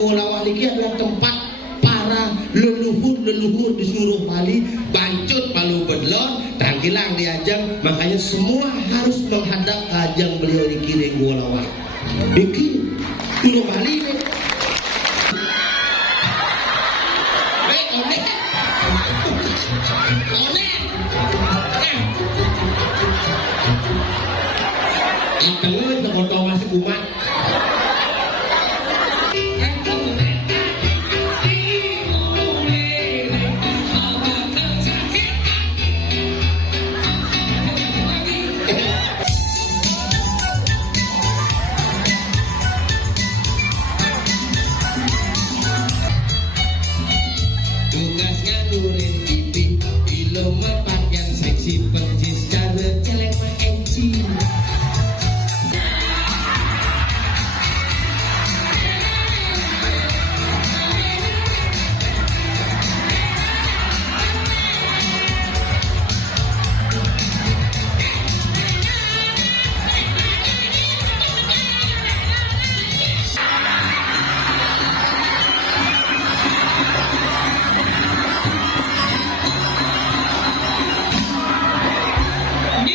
Lawak niki adalah tempat para leluhur di seluruh Bali, Bancut, Palu Bedlon, Tangkilang diajang, makanya semua harus menghadap ke ajang beliau niki di Gua Lawak. Niki seluruh Bali nih. Yang tengah itu potong masih kumat. Tugasnya nurin TV, film empat yang seksi persis cara celeng mah enci.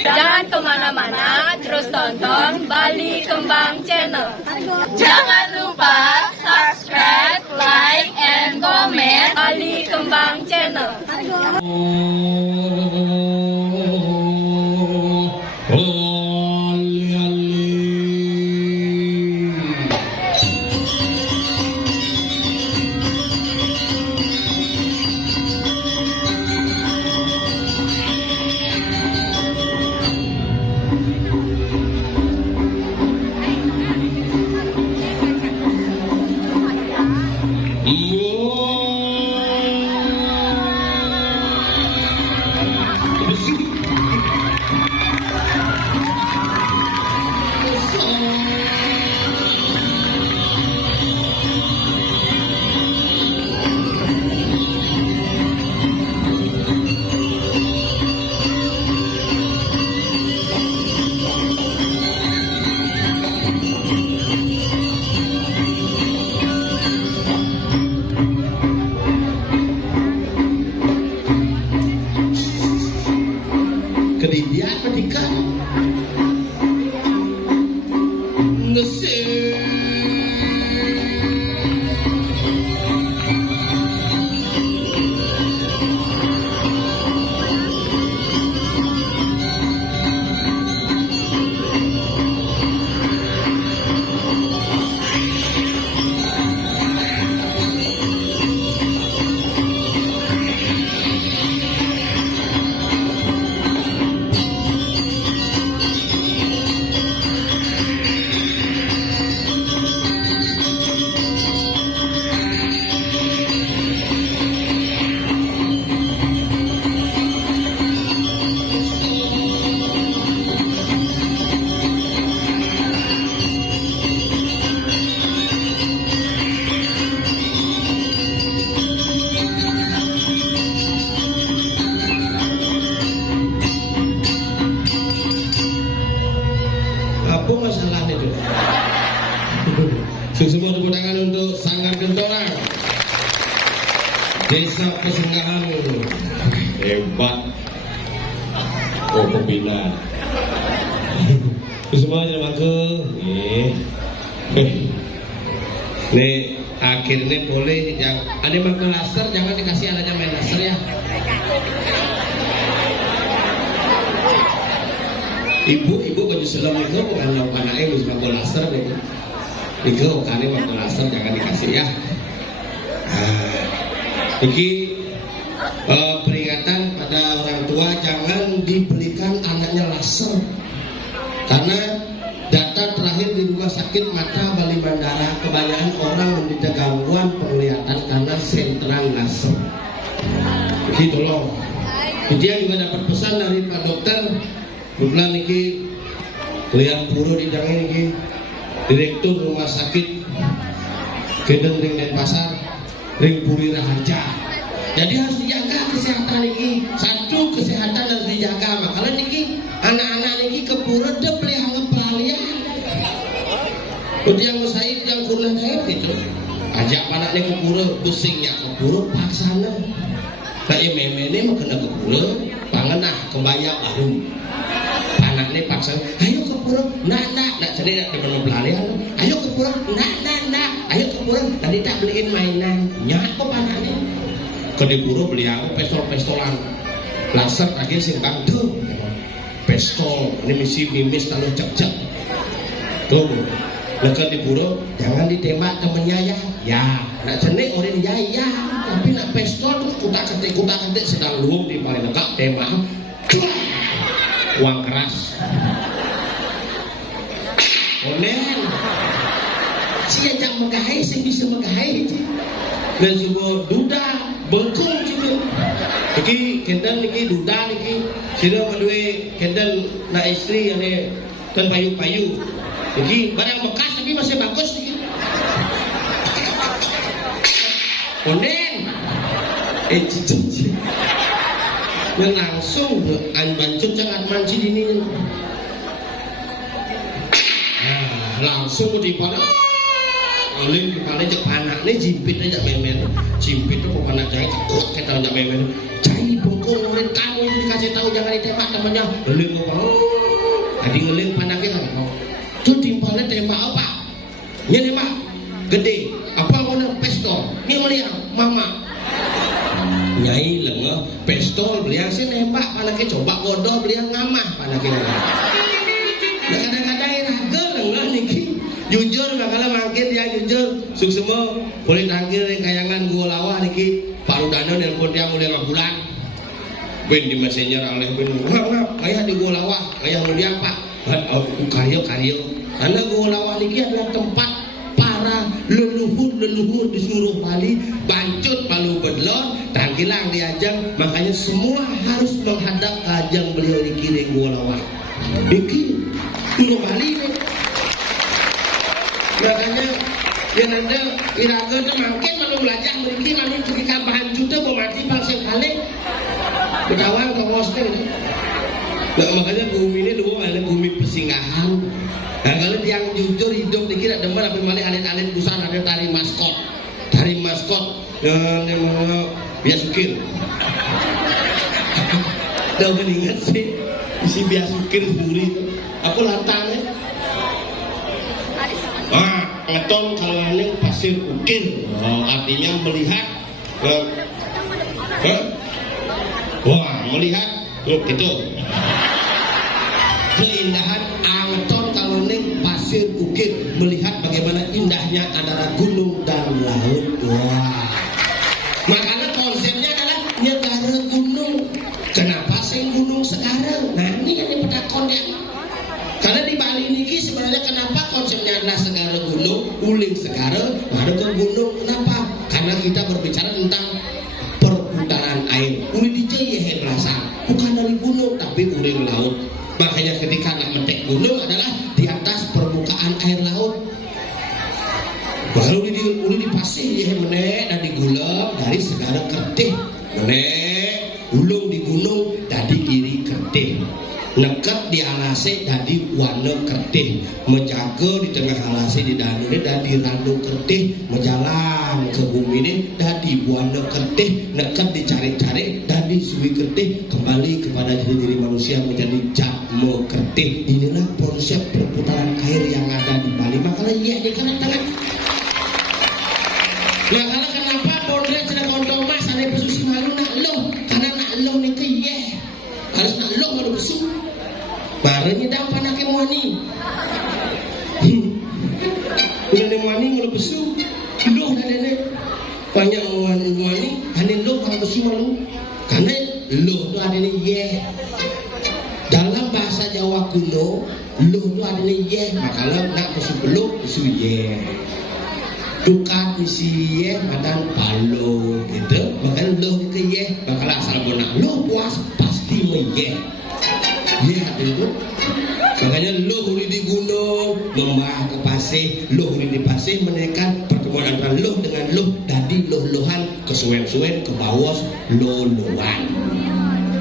Jangan kemana-mana, terus tonton Bali Kembang Channel. Jangan lupa subscribe, like, and comment Bali Kembang Channel. Kemudian ketika apa masalahnya itu? Semua tepuk tangan untuk Sanggar Gentorang Desa Pesanggahan. Hebat. Oh, pembina. Semua terima kasih. Nih akhirnya boleh yang ada makan laser, jangan dikasih anaknya main laser ya. Ibu baju selam itu bukan lawan anaknya bisa makan laser deh. Itu kali makan laser jangan dikasih ya. Ini peringatan pada orang tua jangan dibelikan anaknya laser karena data terakhir di rumah sakit mata Bali Bandara kebanyakan orang menderita gangguan penglihatan karena senterang laser. Begitu loh. Dia juga dapat pesan dari Pak Dokter. Kebetulan niki lihat puru di dang ini direktur rumah sakit Kedeng Ring Denpasar Ring Puri Raharja. Jadi harus dijaga kesehatan niki. Satu kesehatan harus dijaga. Makanya niki anak-anak niki kepura de pelihara pelalian. Udah yang saya yang kurang saya gitu. ajak anak ni ke pura pusingnya ke pura paksana tak ya memene mau kena ke pura pangenah kembaya baru anak ni paksa ayo ke pura nak jadi nak depan pelarian ayo ke pura nak ayo ke pura tadi tak beliin mainan nyak kok anak ni ke di pura beli aku pistol-pistolan laser lagi sing bang tuh pistol ini misi mimis kalau cek tuh lekat di pura jangan ditembak temennya ya nak jenik orang ya tapi nak pistol terus kutak-ketik sedang luhung di paling dekat tembak uang keras onen si ajak megahai si bisa megahai dan juga duda bengkung juga iki kendal niki duda niki sida madue kendal na istri ane kan payu-payu iki barang bekas tapi masih bagus niki onen cici yang langsung anbancut jangan manci dini langsung di pada oling di pada cek anak ni jimpit aja memen jimpit tu panak jahit kuat kita aja memen cai bongkong orang kamu ini dikasih tahu jangan ditembak temannya oling ngomong adi ngeling panaknya kan tu timpalnya tembak apa ya nembak gede apa mau pistol ni melihat mama nyai lengah pistol beliau sih nembak panaknya coba bodoh beliau ngamah panaknya kadang-kadang raga lengah niki jujur bakal makin dia jujur suksema boleh tangkir kayangan gua lawah niki Pak Rudano nelpon dia mulai 5 bulan ben di messenger oleh ben ngap ayah di gua lawah ayah mulia Pak karyo karena gua lawah niki adalah tempat para leluhur di seluruh Bali Bancut Palu Bedlon Tangkilang diajang makanya semua harus menghadap ke ajang beliau niki di gua lawah niki seluruh Bali nih makanya yang ada iraga tu makin malu belajar mereka malu ketika bahan juta bermati bangsa balik berkawan ke hostel nah, makanya bumi ini dua ada bumi persinggahan nah kalau yang jujur hidup dikira demen apa malah alit-alit busan ada tari maskot yang biasa sukir dah ingat sih si biasa sukir duri aku lantangnya ngeton kalau ini pasir ukir artinya melihat melihat gitu keindahan ngeton kalau ini pasir ukir melihat bagaimana indahnya antara gunung dan laut makanya konsepnya adalah negara gunung kenapa sih gunung sekarang nah ini yang dipetakon ya karena di Bali ini sebenarnya kenapa konsepnya adalah segara gunung, uling segara, ada ke gunung, kenapa? Karena kita berbicara tentang perputaran air. Uling di Jaya belasan, bukan dari gunung tapi uling laut. Makanya ketika nak metek gunung adalah di atas permukaan air laut. Baru uling di pasir ya menek dan digulap dari segara kertih, menek ulung di gunung dari kiri kertih. Nekat di alase dadi warna kertih menjaga di tengah alase di danau ini dadi randu kertih menjalan ke bumi ini dadi warna kertih nekat dicari-cari dadi suwi kertih kembali kepada diri manusia menjadi jatme kertih inilah konsep perputaran air yang ada di Bali makanya iya di kanan tangan nah karena kenapa pondre sedang kontong mas ada pesusi malu nak lo karena nak lo ni ke iya harus nak lo malu besuk barangnya dah panake muani udah muani malu besuk lo dah nenek banyak muani hanya lo kalau besuk malu karena lo tu ada ni ye dalam bahasa Jawa kuno lo tu ada ni ye makalah nak besuk lo besuk ye dukat misi ye madan palo gitu makanya lo ke ye makalah asal bonak lo puas pasti ye ya itu makanya lo huri di gunung lembah ke pasir lo huri di pasir menekan pertemuan antara lo dengan lo tadi lohan kesuwen-suwen ke bawah lohan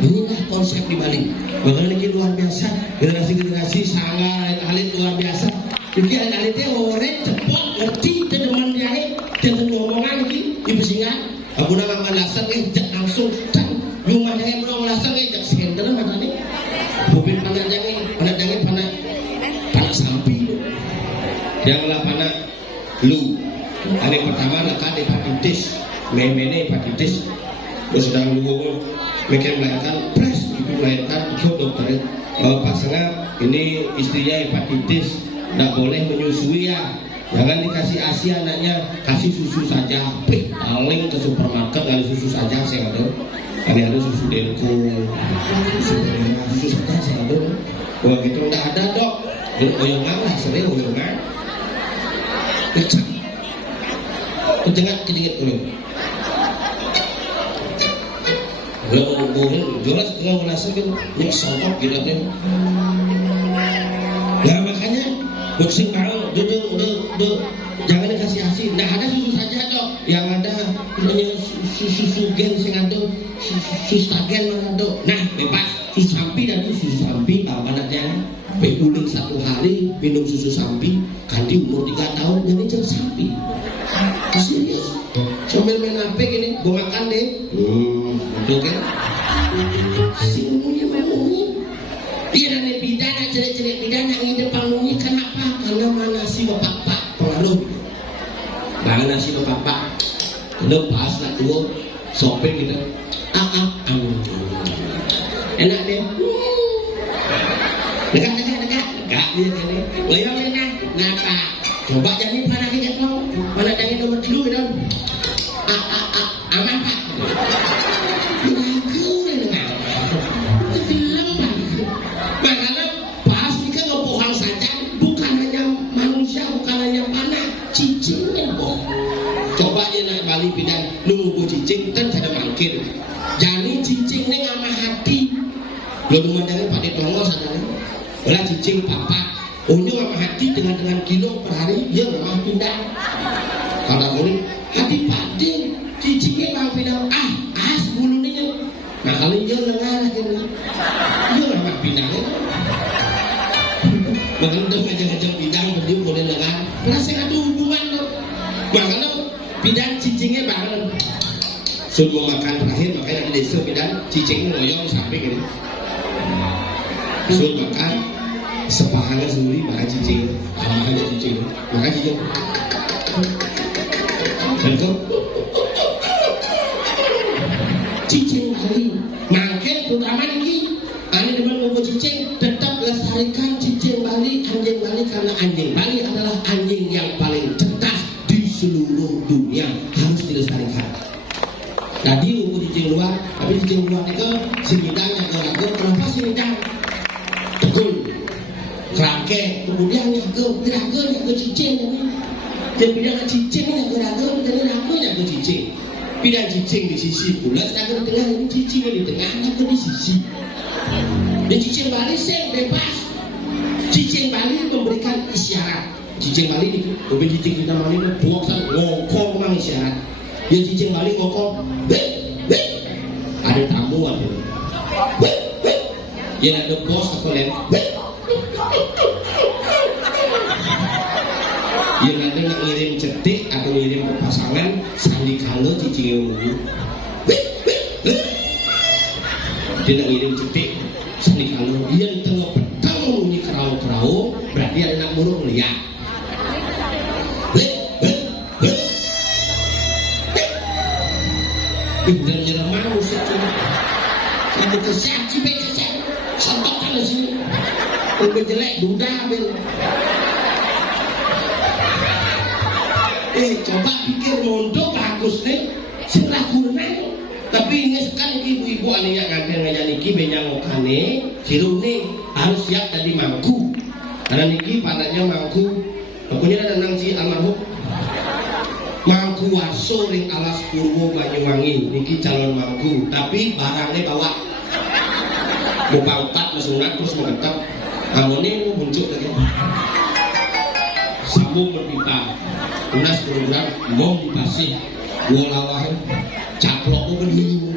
inilah konsep di Bali makanya ini luar biasa generasi-generasi sangat alit luar biasa jadi alit-alitnya orang cepat ngerti teman dia dengan Pekalongan iki di Pesingan. Aku nama malasan jak langsung kan rumah jangan belum malasan jak senter matane. Bobin panak jangan panak sampi. Yang lah panak lu. Hari pertama lekat hepatitis, memene hepatitis. Terus sedang lu mikir melahirkan, pres ibu melahirkan ke dokter. Pasangan ini istrinya hepatitis, tidak boleh menyusui ya. Jangan dikasih ASI anaknya, kasih susu saja. Paling ke supermarket kali susu saja saya ada. Ada susu Delco, susu saja saya ada. Wah gitu tidak ada dok. Ini oyongan lah, sering oyongan. Kecak, kecengat kedikit dulu. Kalau bohong, jelas kalau merasa kan nyesokok gitu kan. Nah makanya boxing mau, jangan dikasih ASI. Nah ada susu saja dok, yang ada namanya susu gen sing ada sustagen mana dok. Nah bebas susu sampi dan susu sampi apa namanya? Uling 1 hari minum susu sampi, kandi umur 3 tahun jadi jadi sampi. Serius, sambil main HP gini, gue makan deh. Betul kan? Si umunya mau. Dia dan pidana, cerit-cerit pidana ini depan umumnya kenapa? Karena mana si bapak pengaruh. Mana si bapak? Udah pas lah tuh, shopping gitu. Enak deh. Dekat dia tadi. Bayang enak. Napa? Coba jadi panah kita kau. Mana jangan nomor 3 dong. Aman pak. Ragu dengan. Film pak. Makanya pasti kan ngopohang saja. Bukan hanya manusia, bukan hanya panah. Cicingnya boh. Coba dia naik Bali bidang nunggu cicing kan ada mangkir. Jadi cicing ini sama hati. Lo memandangnya Pak Detongo sadar. Olah cicing papa, ohnya sama hati dengan kilo per hari dia memang pindah. Kalau boleh hati padi cicingnya memang pindah. Bulunya. Nah kalau dia lengar gitu, dia memang pindah. Makanya ngajak bidang berdua boleh lengar. Rasa ada hubungan loh. Makanya bidang cicingnya bareng. Sebelum makan terakhir makanya ada desa bidang cicingnya ngoyong sampai gini. Sebelum makan sepahannya sendiri makan cicing, sama aja cicing, makan cicing. Dan kau cicing Bali, makin terutama ini, ane dengan mau cicing, tetap lestarikan cicing Bali, anjing Bali karena anjing Bali adalah anjing yang paling cerdas di seluruh dunia, harus dilestarikan. Tadi mau cicing luar, tapi cicing luar itu si bidang yang ragu, kenapa si bidang? Tegul. Kerangke, kemudian raga cicing dan bidang cicing raga jadi raga cicing. Bidang cicing di sisi pula, raga di tengah, ini cicing di tengah, raga di sisi. Dan cicing Bali seng bebas. Cicing Bali memberikan isyarat. Cicing Bali ini, mobil cicing kita Bali itu buang ngokong mang isyarat. Dia cicing Bali ngokong, ada tamu apa? Yang ada bos atau lem. Yang ada nak ngirim cetik atau ngirim ke pasangan sandi kalau cicing yang dia nak ngirim cetik sandi kalau dia di tengah petang bunyi kerau berarti ada nak burung lihat. Dan nyeremang musik cuma kamu kesat cipek kesat sontok kan sini udah jelek duda bil. Coba pikir mondok bagus nih sebelah kurang tapi ini sekarang ibu-ibu anaknya ngajak niki benyangokane sirune harus siap tadi mangku karena niki padanya mangku pokoknya ada nangji almarhum mangku waso ring alas Purwo Banyuwangi niki calon mangku tapi barangnya bawa mau pangkat mesunat terus mengetap amone muncul lagi sambung berpipa unas program mau dipasih gua lawahin caplok ko gini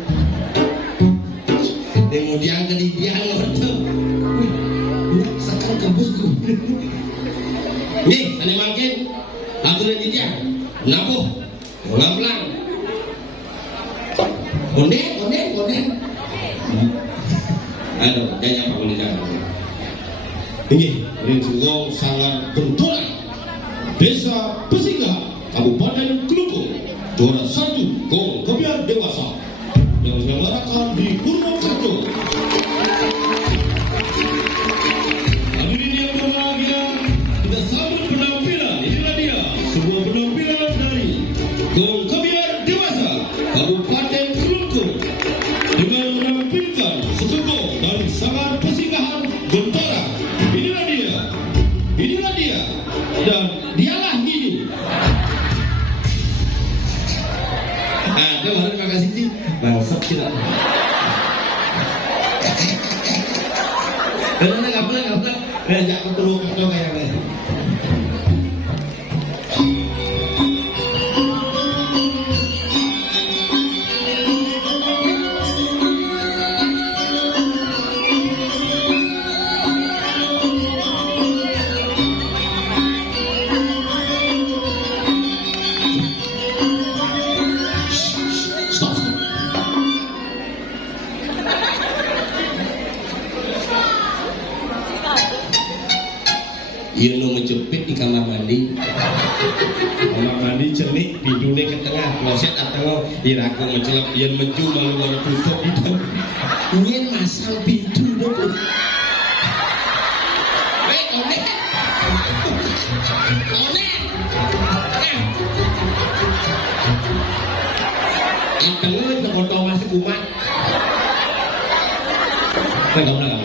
kemudian kelidian ngorto sekarang kebus ku nih ane makin aturan dia nabuh ngaplang. Konde. Aduh, jangan apa kuliah. Ini ring sugong sangat benturan. Desa Pesinggah, Kabupaten Kelungkung, juara 1 gol kebiar dewasa yang diselenggarakan di Purwokerto. Hadirin yang berbahagia, kita sambut penampilan. Inilah dia, sebuah penampilan dari gol kebiar dewasa Kabupaten Kelungkung dengan menampilkan sekegol dan sangat Pesinggahan Bentara. Inilah dia, dan dialah Nini. Terima kasih sih, bangsat kita. Enggak pernah, ngajak ketemu kayak gini. Iya nu menjepit di kamar mandi cernik di dunia ke tengah kloset atau iraku mencelap yang meju malu warna tutup itu ingin masang pintu dulu. Konek antengnya terpotong masih kumat enggak.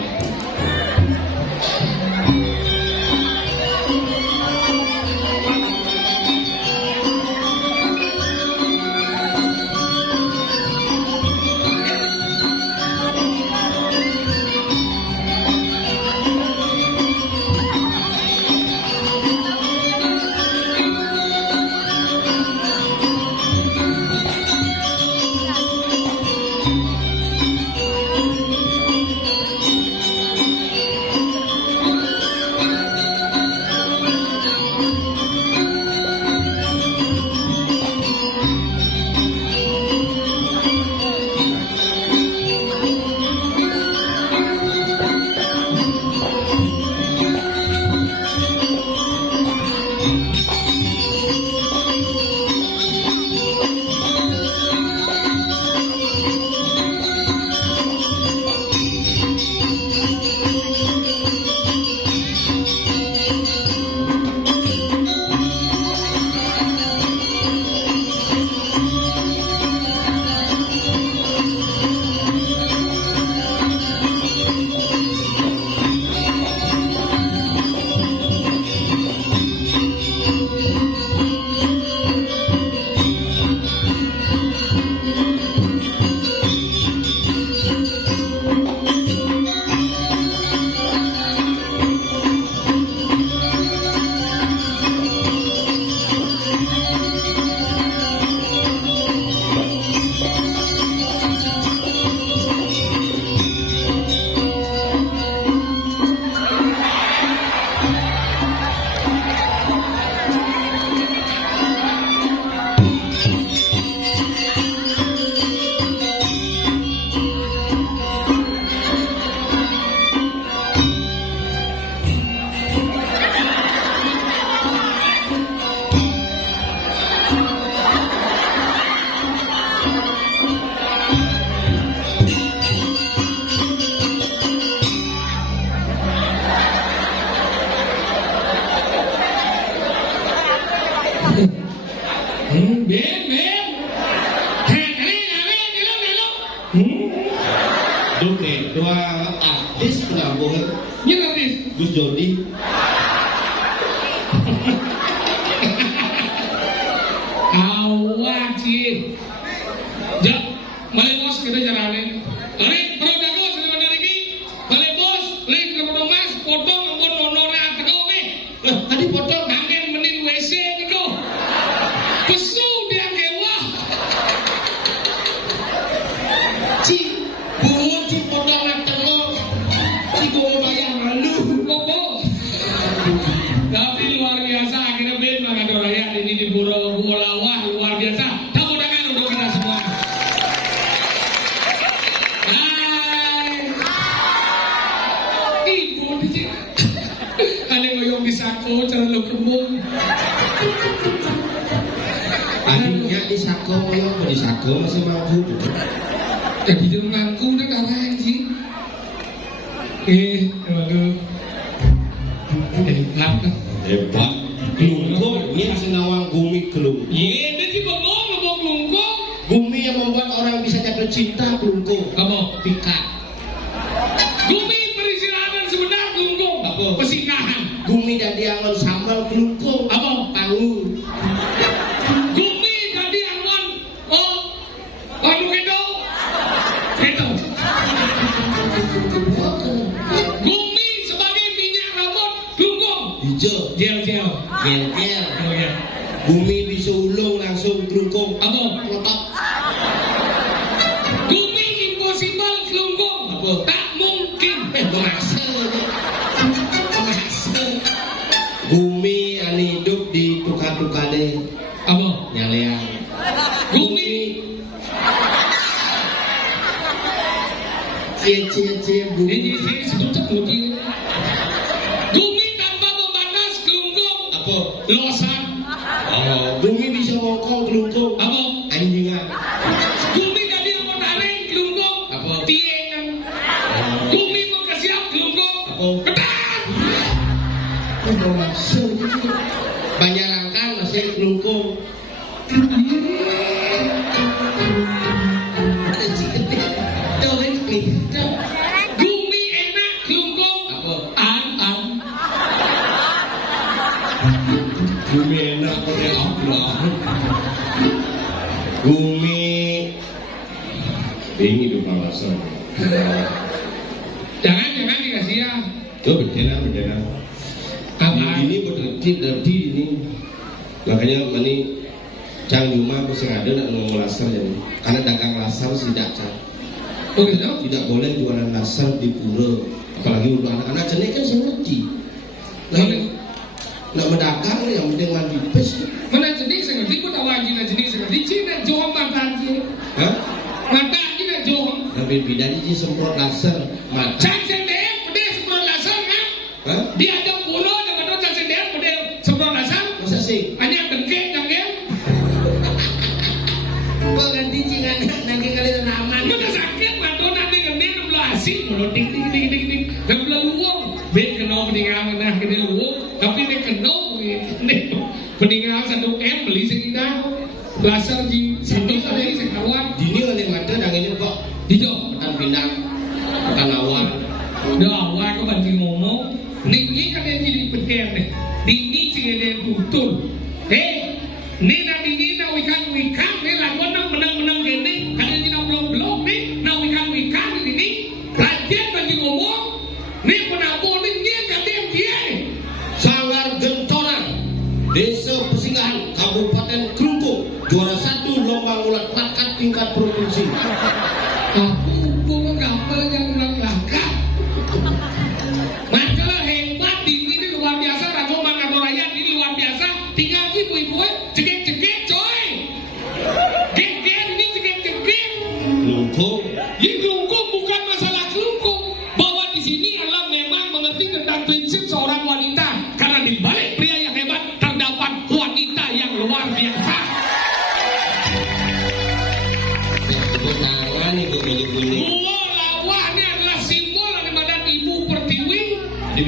Oke, dua artis penggabungan. Ini artis Gus Jody. Awak sih. Jak, mari bos kita jalanin. Mari, produk bos ada mana lagi? Mari bos, link ke potong mas, potong ampun nonore atau oke. Tadi potong Kangen menin WC itu. Kesu dia kewa. Ci, bungut ci potong atau ci gue bayar malu. Bobo. Tapi luar biasa akhirnya Ben Mangadoraya ini di Purwolawah luar biasa. banyak di Sako, apa di Sako masih mampu. Jadi dia ngaku udah darah sih. Waduh. Hebat. Kelungkung, ini Singawang Gumi Kelungkung. Iya, dia juga ngomong kelungkung. Gumi yang membuat orang bisa jatuh cinta Kelungkung. Apa? Pika. Gumi peristirahatan sebenar kelungkung. Apa? Pesinggahan. Gumi jadi angon sambal Kelungkung. Apa? Pangu. Gumi jadi angon. Anu kedo. Gumi sebagai minyak rambut kelungkung. Hijau. Gel. Gel. Gumi bisa ulung langsung Kelungkung. Apa? Letak. Gumi impossible kelungkung. Apa? Tak mungkin. Berhasil. Gumi ani hidup di tukar-tukane Apa? nyalean. Gumi. Cie Gumi. Ini sebutnya Gumi. Gumi tanpa membatas kelungkung. Apa? Losan. Oh, Gumi bisa ngongkong Kelungkung. Apa? Anjingan. Gumi jadi mau taring kelungkung. Apa? Tiengan. Gumi mau kesiap kelungkung. Apa? Ketan. Berhasil. Banyak langkah masih Kelungkung. Gumi enak kelungkung. Apa? An. Gumi enak pada Allah. Gumi ini hidup alasan. Jangan dikasih ya. Tuh bedena. Apa? Ini berarti ini. Makanya ini Cang Yuma aku sengaja nak ngomong laser jadi. Karena dagang laser tidak Cang. Oh gitu? Tidak boleh jualan laser di pura. Apalagi untuk anak-anak jenis kan saya ngerti. Nak mendagang yang penting mandi pes. Mana jenis saya ngerti pun awal jenis saya ngerti. Cina jom mata aja. Hah? Mata Cina jom. Nabi bidani di semprot laser mata. Cang sendiri pedih semprot laser kan? Hah? Dia ada pulau dengan orang cang sendiri pedih semprot laser. Masa sih? Hanya dengkek jangan. Kok ganti cingan nanti kalian aman. Mana sakit mata nanti gede belah asik. Mulut ding. Dan belah luang. Bet kena meninggal nah kena luang. Tapi dia kena meninggal 1 M beli sekitar. Laser di sini tadi sekawan. Dini oleh mata dan ini kok Hijau. petan pinang, petan awan. Dah awal kau bantu ngomong. Ni kan dia jadi penting ni. Dini sih dia betul. Ni nak dini nak wikan ni lagu nak menang gini. Kalau dia nak belum ni nak wikan ini. Rajin bantu ngomong. Ni penabur ni kan dia. Sanggar Gentolan, Desa Pesinggahan, Kabupaten Kelungkung, juara 1 lomba ulat bakat tingkat provinsi. Aku pun kapal yang langkah. Masalah hebat ini luar biasa. Raja Manado Rakyat ini luar biasa. Tinggal ibu-ibu cekik coy. Gek ini cekik. Kelungkung, Ini kelungkung bukan masalah kelungkung. Bahwa di sini adalah memang mengerti tentang prinsip seorang wanita. Karena di balik pria yang hebat terdapat wanita yang luar biasa. tangan ibu kuning. Gua lawa ini adalah simbol daripada ibu pertiwi.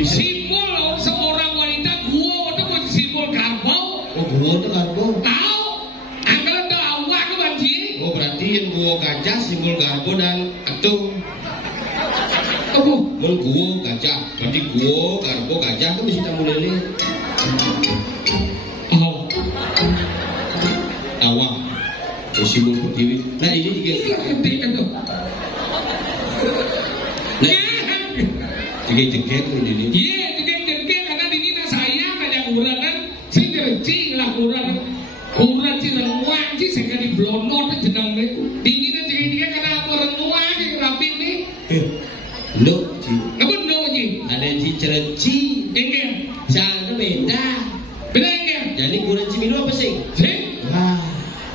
Simbol seorang wanita. Gua itu bukan simbol karbau. Oh, gua tu garbo. Tahu? Angkala dah awak ke banci? Oh, berarti yang gua gajah simbol garbo dan atung. Apa? Mun gua gajah, berarti gua garbo gajah kan mesti tamu lele. Oh. Awak. Oh, simbol pertiwi. Nah, ini juga. Inilah penting itu. Jengket ini. Iya, jengket karena di sini saya kayak kurang kan. Saya derci lah kurang. Kurang sih renguang sih saya di blonot jenang ni. Di sini jengket karena apa renguang yang rapi ni. Lo, Ci. Apa no je? Ada Ci cereci. Enggak. Jangan beda. Beda enggak? Jadi kurang cimilu apa sih? Sih? Wah,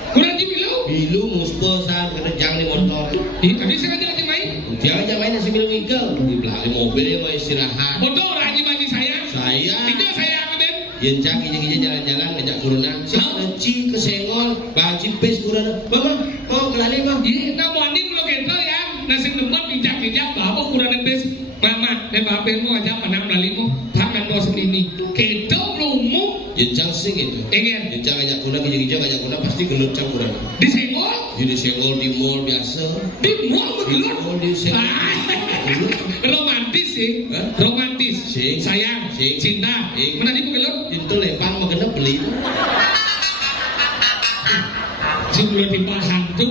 Kurang je bilu? bilu muspo san kena jang di motor. Tadi saya lagi main. Jangan main nasi bilu ngigel. Di belakang mobil yang mau istirahat. Bodoh lagi bagi saya. Saya Itu saya ambil. Yencang ije jalan-jalan ngajak kurenan. Si cereci bogisi kesenggol baji pes kurang mama mau kelari mah Iya, nah mau andi belum gitu ya. Nasi tempat bijak bawa kurang bes. Mama, bapak mau aja panam lali mo. Tangan doa sendiri. Kedo lumu. jenjang sih gitu Engen. jenjang ajak kuna ngajak kuna pasti gelut cang kurang Disenggol. jadi senggol di mall biasa Di mall begitu. mall di senggol Romantis sih. Hah? Romantis. Sing. Sayang. Sing. Cinta. Sing. Mana di begitu? itu lepang mah kena beli Jumlah di hantu.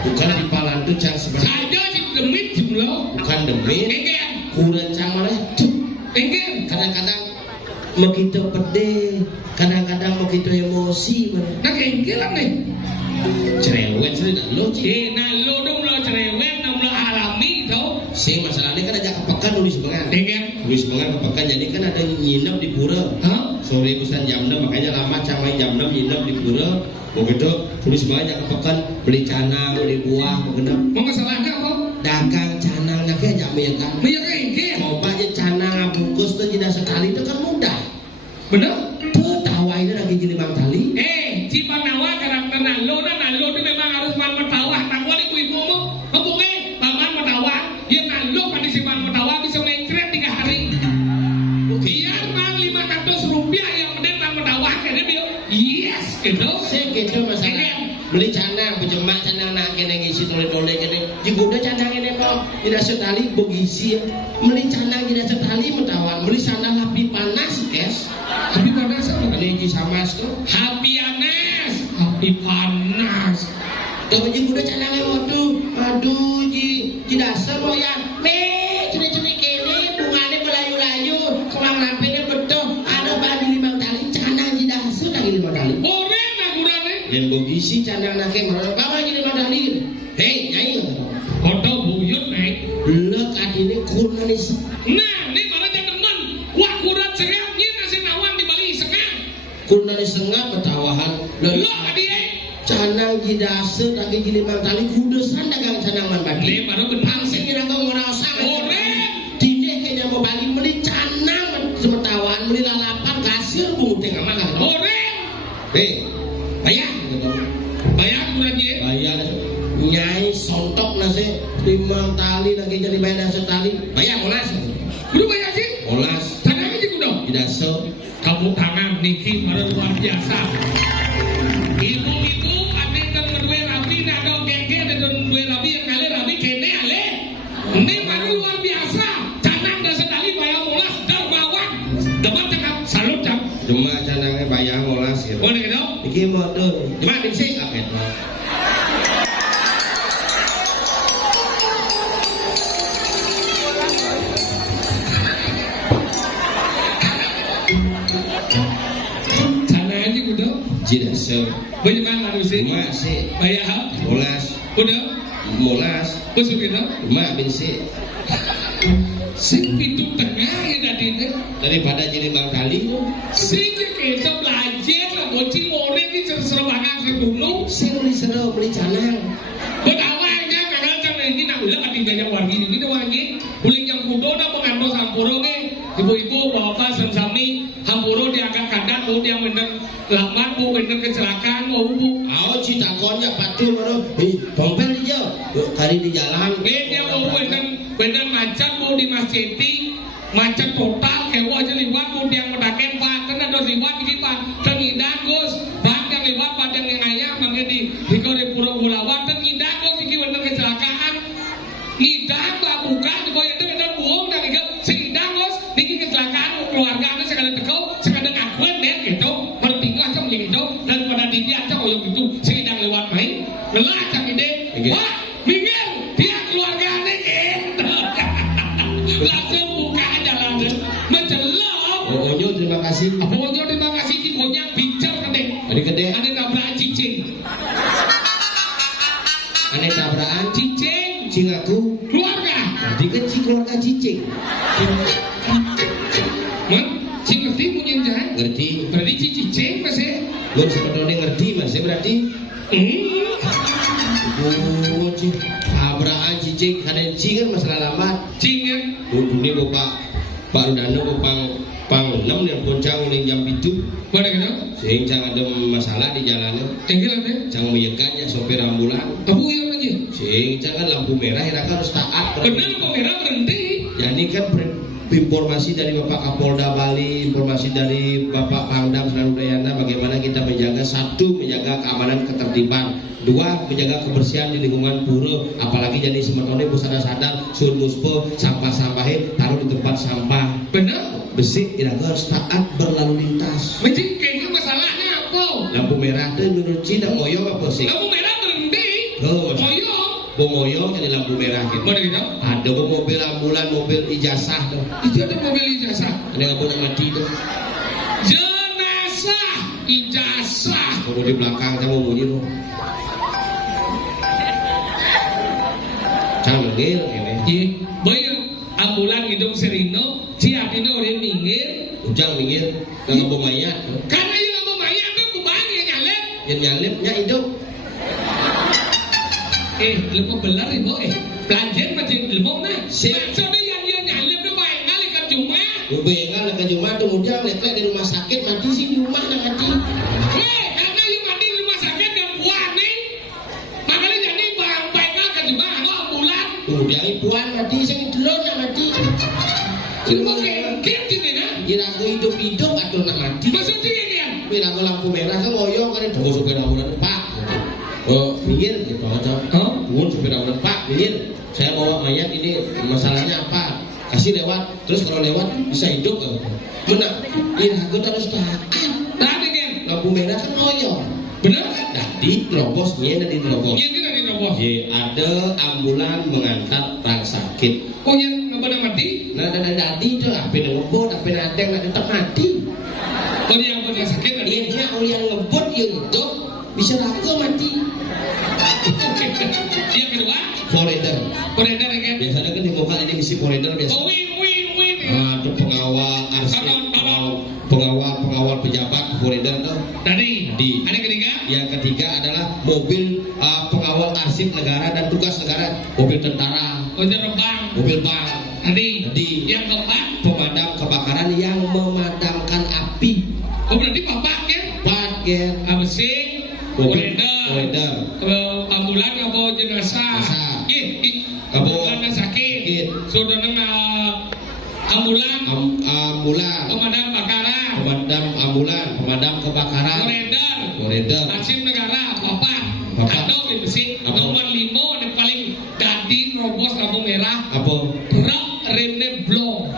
bukan di palantu cang sebenarnya Saja di demit jumlah. bukan demi Engen. kurang cang mana Engen. kadang-kadang begitu pede kadang-kadang begitu emosi Nah engen lah nih. cerewet sih dah lo Nah lo dong lo cerewet, lo alami tau. si masalahnya kan ajak kepekan nulis bengan Engen. nulis bengan kepekan jadi kan ada yang nginep di pura Hah? sore pesan jam 6 makanya lama cang main jam 6 nginep di pura begitu tulis bengan ajak kepekan beli canang beli buah begitu Mau masalahnya apa? dagang canang nak aja kan Banyak engen. coba aja canang bungkus tuh tidak sekali itu kan mudah Bener? tuh tawa ini lagi jadi bang tali Cipanawa karakter nalo itu memang harus man metawa. Takwa di ibu mo, hubungi paman metawa. Dia nalo pada si man metawa bisa mencret 3 hari. Biar man 500 rupiah yang penting man metawa kayaknya dia. Yes, gitu. saya gitu masalah beli canang berjemak canang nak kena ngisi tole-tole kene juga canang ini mau tidak sekali begisi beli canang tidak sekali metawan beli sana api panas kes Api panas apa? ini ngisi sama tuh Api panas. Api panas. tapi juga canangnya waduh aduh ji dasar lo ya curi-curi kene bunganya melayu-layu kelang lapenya betul ada bandi 5 tali canang ji dasar lagi 5 tali Orang nagurane. dan begisi canang nake mereka bawa ji 5 tali hei nyai Foto buyut naik. lek adine kurnanis Nah, ini malah teman. Wah, kurat serap nasi nawang di Bali sengah. kurnanis setengah betawahan Lo lek adik. canang ji dasar lagi ji 5 tali kudesan dagang canang man badi Le baru benang sing ira kau ngerasa Orang. dine kayaknya mau bali beli canang semetawan beli lalapan kasir bungut tengah mana Orang. hei bayar gitu Bayar kurangnya. bayar nyai sontok nasi 5 tali lagi jadi bayar dasar tali bayar molas Udah bayar sih. molas Tanah aja udah. tidak so Kamu tangan Niki baru luar biasa. Ibu-ibu ada yang berdua rapi, ada geng-geng, ada berdua rapi yang kali rapi kene ale. Ini baru luar biasa. Canang dan sekali bayar molas dermawan. Dapat cakap salut cap. cuma canangnya bayar molas gitu Boleh gitu? iki modal cuma bisa apa itu Canang aja udah. tidak so Bagaimana harus sih? cuma sih Bayar. molas Udah. molas Besok gitu. cuma bisa Sing pintu tengah ya tadi itu. daripada jadi 5 kali Sing kita belajar lah bocil orang ini serbangan sebelum. sing beli seru beli canang Betawanya kadang canang ini nak ulah kati banyak wargi ini tuh wangi. Uling yang kudo nak mengantos hampuro ke. Ibu-ibu bapak sensami hampuro diangkat kadat mau dia menang lambat mau menang kecelakaan mau bu. oh cita konnya patuh baru dompet hijau kali di jalan Dia mau menang macet mau di masjid macet total kewa aja liwat mau dia mendaken pak kan ada liwat di pak tengidan gus pak yang liwat pak yang ayam makanya di kau di Pura Gulawan tengidan gus ini bener kecelakaan ngidan lah bukan di bawah itu bener buang dan itu sehidang gus ini kecelakaan keluarga itu sekadang tekau sekadang akuan deh gitu bertingkah sama gitu daripada dia aja kalau gitu sehidang lewat main lelah cak ide wah minggir dia keluarga ini gitu langsung buka jalan mencelok Onyo terima kasih pokoknya terima kasih di konyak bicar gede ada gede ada nabrak cicing ada tabrakan cicing cing aku keluarga tadi kan si keluarga cicing man cing ngerti punya jahat ngerti berarti cicing masih gue sebetulnya ngerti masih berarti oh cing tabrakan cicing ada cing kan masalah lambat cing ya ini bapak Pak Rudano bapak Pang 6 yang poncang uling jam 7 Boleh gitu? sehingga jangan ada masalah di jalannya. Tinggal deh. Jangan menyekannya sopir ambulan. Apa yang lagi? Sehingga jangan lampu merah Iraga harus taat. Benar pemerintah berhenti. Jadi kan informasi dari Bapak Kapolda Bali, informasi dari Bapak Pangdam Udayana bagaimana kita menjaga, satu, menjaga keamanan ketertiban, dua, menjaga kebersihan di lingkungan pura, apalagi jadi semetone busana sadar sun muspo sampah-sampahin taruh di tempat sampah. Benar. Besi Iraga harus taat berlalu lintas. Mesti kayaknya masalahnya apa? Lampu merah itu menurut Cina moyong apa sih? Lampu merah berhenti. Oh, Moyo. Bomoyong jadi lampu merah gitu. Boleh gitu? Ada mobil ambulan, mobil ijazah tuh. Itu ada mobil ijazah. Ada yang punya mati tuh. Jenazah ijazah. Kalau di belakang kamu bunyi tuh. Jangan ngir ini. Iya. Boyo ambulan hidung serino, ciatino orang minggir. Ujang minggir, nggak ngabung mayat. Karena yang ngomong mayat tuh kubang yang nyalep. Yang nyalipnya hidup. Lemok belar ibu Pelanjir macam lemok nah. Maksudnya yang nyalip tuh baik kali kan cuma. Bayangkan ke Juma tuh ujang lihat di rumah sakit mati sih di rumah dah mati. Karena yang mati di rumah sakit dan puan nih. Makanya jadi barang baik ke Juma kalau ambulan. Ujang puan mati sih telur nak mati. Lemok kayak gini nah. Iraga hidup atau nak mati. Maksudnya ini kan. Iraga lampu merah kan ngoyong kan itu supir ambulan Pak. Oh, minggir gitu aja. Mohon supir ambulan Pak, minggir. Saya bawa mayat ini masalahnya apa? Kasih lewat. Terus kalau lewat bisa hidup kan? Mana? Iraga terus taat. Tadi kan. Lampu merah kan ngoyong. Benar? Tadi terobos, ada di terobos. Iya tidak dirobos. Ada ambulan mengantar orang sakit. Oh yang nggak pernah mati? Nah, tadi itu apa yang ngebut, apa yang ada yang tetap mati. Oh yang pernah sakit tadi? Iya, kalau yang ngebut yang hidup bisa laku mati. Yang kedua? Forader. Koridor ya kan? Biasanya kan di lokal ini misi forader biasa. Oh wih. Itu pengawal arsip, pengawal pejabat forader tuh. Tadi. Ada ketiga? Yang ketiga adalah mobil pengawal arsip negara dan tugas negara, mobil tentara, mobil bank. Tadi. Yang keempat? Pemadam kebakaran yang memadamkan api. Oh berarti bapak kan? Pakai Apa sih? forader. Ambulan apa jenazah? Ambulan sakit. Sudah ambulan. Pemadam kebakaran. Pemadam kebakaran. Forader. Arsip negara, bapak. Atau di besi. Nomor 5 yang paling dadi robos lampu merah. Apa? Truk remnya blong.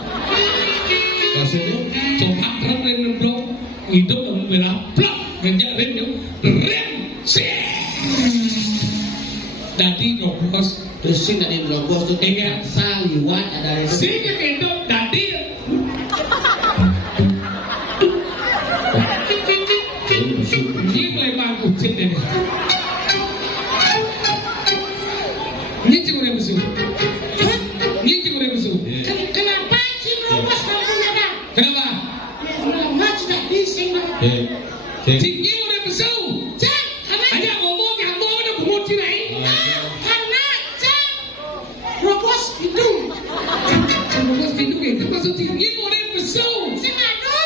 Maksudnya? Coba truk remnya blong. Hidup lampu merah. Blong. Kerja remnya. Rem. Dadi robos. Terus sing dari robos tuh Ingat. saliwat ada yang Sehingga hidup dadi. Ini melebar kucing ini. Ini cuma yang musuh. Ini cuma yang musuh. Kenapa cing robos lampu merah? Kenapa? Lama sudah bising. Cingnya udah musuh. Cang, karena Aja ngomong yang mau udah bumut cirai. karena cang robos itu. Robos pintu itu maksud cingnya udah musuh. Senado,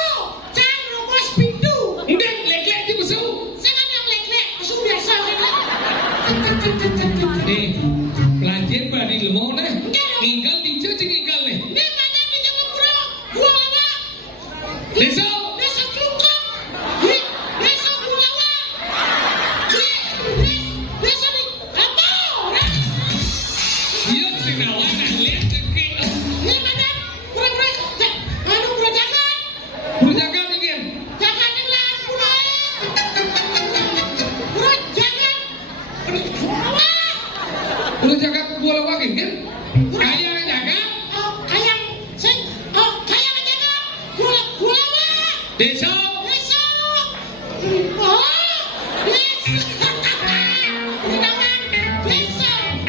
cang robos pintu. Udah lek-lek di musuh. Senang yang lek-lek, masuk biasa lek-lek. Pelajar pada di lemah nih. Tinggal di cuci tinggal nih. Ini mana di jalan pulau, dua lawak. Besok. Besok kelungkap. Besok lawak. Besok di apa? Iya sih nawan lihat deket. Ini mana? Pura-pura, pura jangan. Berjaga mungkin. Jangan yang lampu naik. Pura jangan. Berjaga bola wakil kan? Kaya jaga. Kayak jaga. Pura lawak. Besok. Besok. Oh, besok.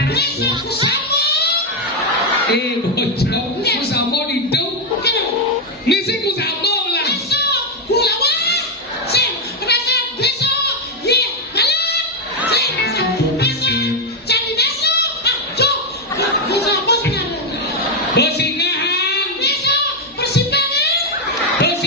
Besok sambung. Bocok. Sama di itu. Misi ku sama lah. Besok kulawak. Sim, kerajaan besok. Ye, malam. Sim, besok. Jadi besok. Cuk. Besok apa sebenarnya? Bersingahan. Besok persimpangan. Bersingahan.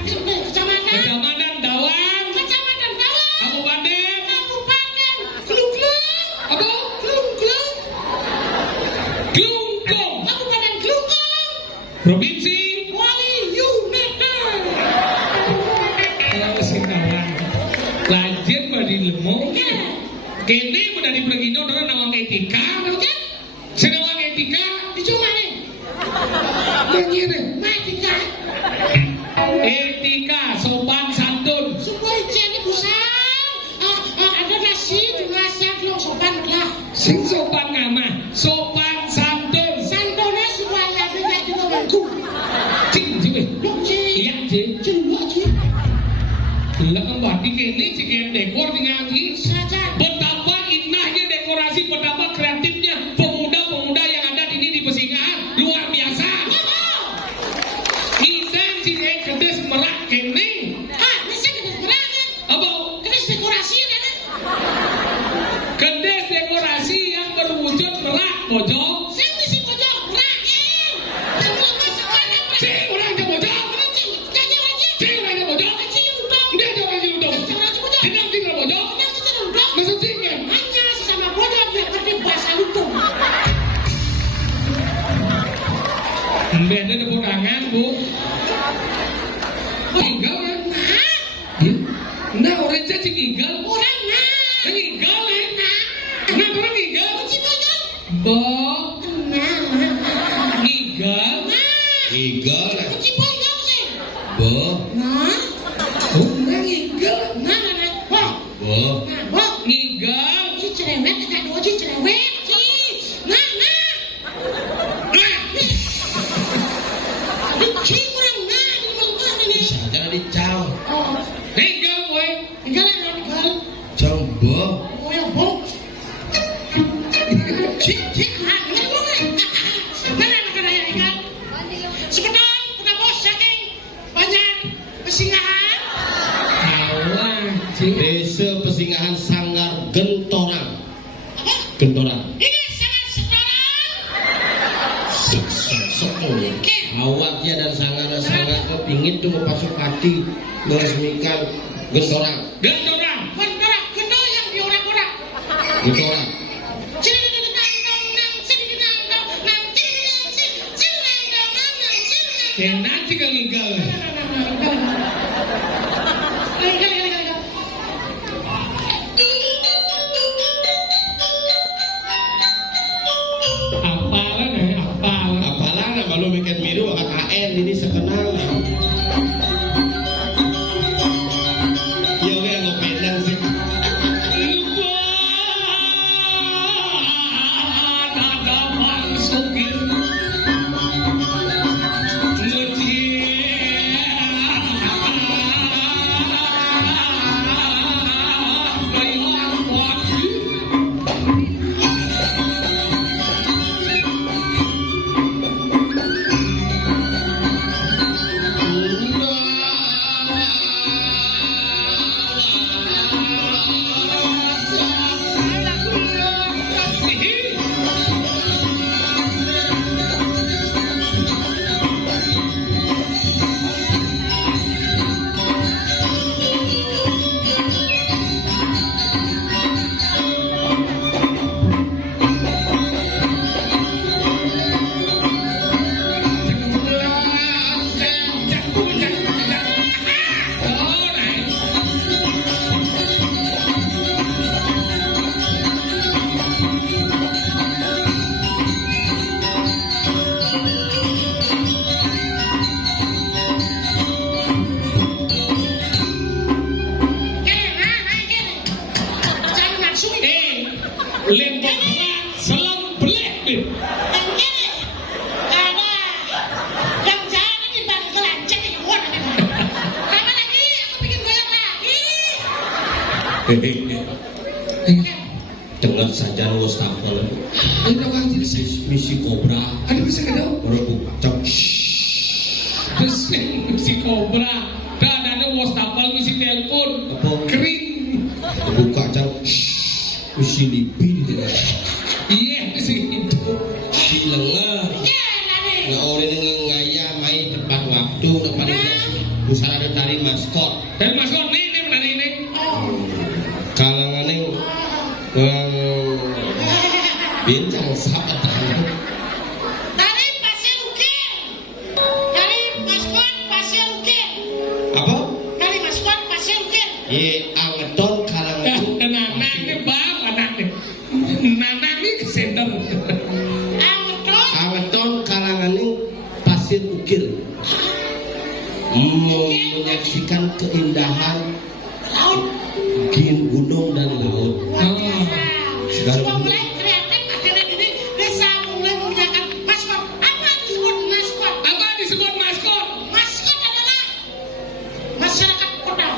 Kecamatan Dawang, Kecamatan Dawang, Kabupaten Kabupaten Klungklung, apa? Klungklung, Klungkung, Kabupaten Klungkung, Provinsi Wali United. Sing Dawang. Lajeng badi lemong. Iya. Kene udah dipergino orang nawang etika, Kan? senawang etika, Dicuma nih, begini. Matika, Etika, sopan santun. sebuah ijen busang, ada nasi, nasi yang sopan lah. Sing sopan ngama, sopan santun. Santonnya supaya tidak juga bangku. Cing ciwe. Dok ci, Iya cing. cendua ci, Lah kembali kene cikian dekor ningali. saja. Betapa indahnya dekorasi, betapa kreatifnya pemuda-pemuda yang ada ini di Pesingahan, luar biasa. Indang cikian kedes merak kene. Bisa kita berangkat. Apa? Keris dekorasi kan? Kedes dekorasi yang berwujud merak pojok. Saya misi pojok berakhir. Sebelum masuk kanan. Cing orang ke pojok. Jangan lagi. Cing orang ke pojok. Cing udang. Dia coba sih udang. Jangan pojok. Tidak tinggal pojok. Jangan kita udang. Masuk cingnya. Hanya sesama pojok yang ngerti bahasa lutung. Beda ada kurangan bu. Tinggal ya. Nah orang cacing tinggal. Orang nah. Tinggal ya. Nah orang tinggal. Kunci pojok. Bo. Nah. Tinggal. Igal, Kunci pojok sih. bo, Nah. Oh nah tinggal. Nah. Wah. bo, Nah. Wah. Tinggal. Ci cerewet kita dua ci cerewet ci. Nah. Ci kurang nah di melengkung ini. saja dicau, Oh. Tinggal boy. Tinggal tinggal. cau bo, Oh ya bok. Cik, ini boleh. Mana ya ikan? Sebentar, udah bos saking banyak Pesingahan. Alah cing. desa Pesingahan Sanggar Gentorang, Apa? Gentorang, Ini sangat setoran. Oke. awaknya dan sangar kepingin tuh masuk hati meresmikan Gentorang, Gentorang. Bentar, gendol yang diorak-orak. Gentorang, Ya nanti kan tinggal. Apalan ya, apalan. apalah nama lu bikin miru akan AN ini sekenal lah. Ya oke ngopendang sih. Lempok selam belek. Dengar saja Wastafel Ada bang misi kobra ada bisa kena. merebut cok Terus si kobra. Dan ada wastafel misi telepon. apa Kering. buka cok misi lipi Iya sih itu. dilengar nah oleh dengan ngaya main tepat waktu tepat busana tari maskot. Dan maskot nih penari ini. Kalangannya bincang sahabat Dari pasir ukir. Dari maskot pasir ukir. apa? Dari maskot pasir ukir. Ye angeton kalangan Nanang ini bab anaknya. Nanang ini kesenter. angeton kalangannya pasir ukir. Menyaksikan keindahan Laut. gunung dan laut. Sudah mulai kreatif akhirnya ini bisa mulai menggunakan maskot. Apa disebut maskot? Apa disebut maskot? Maskot adalah masyarakat kota.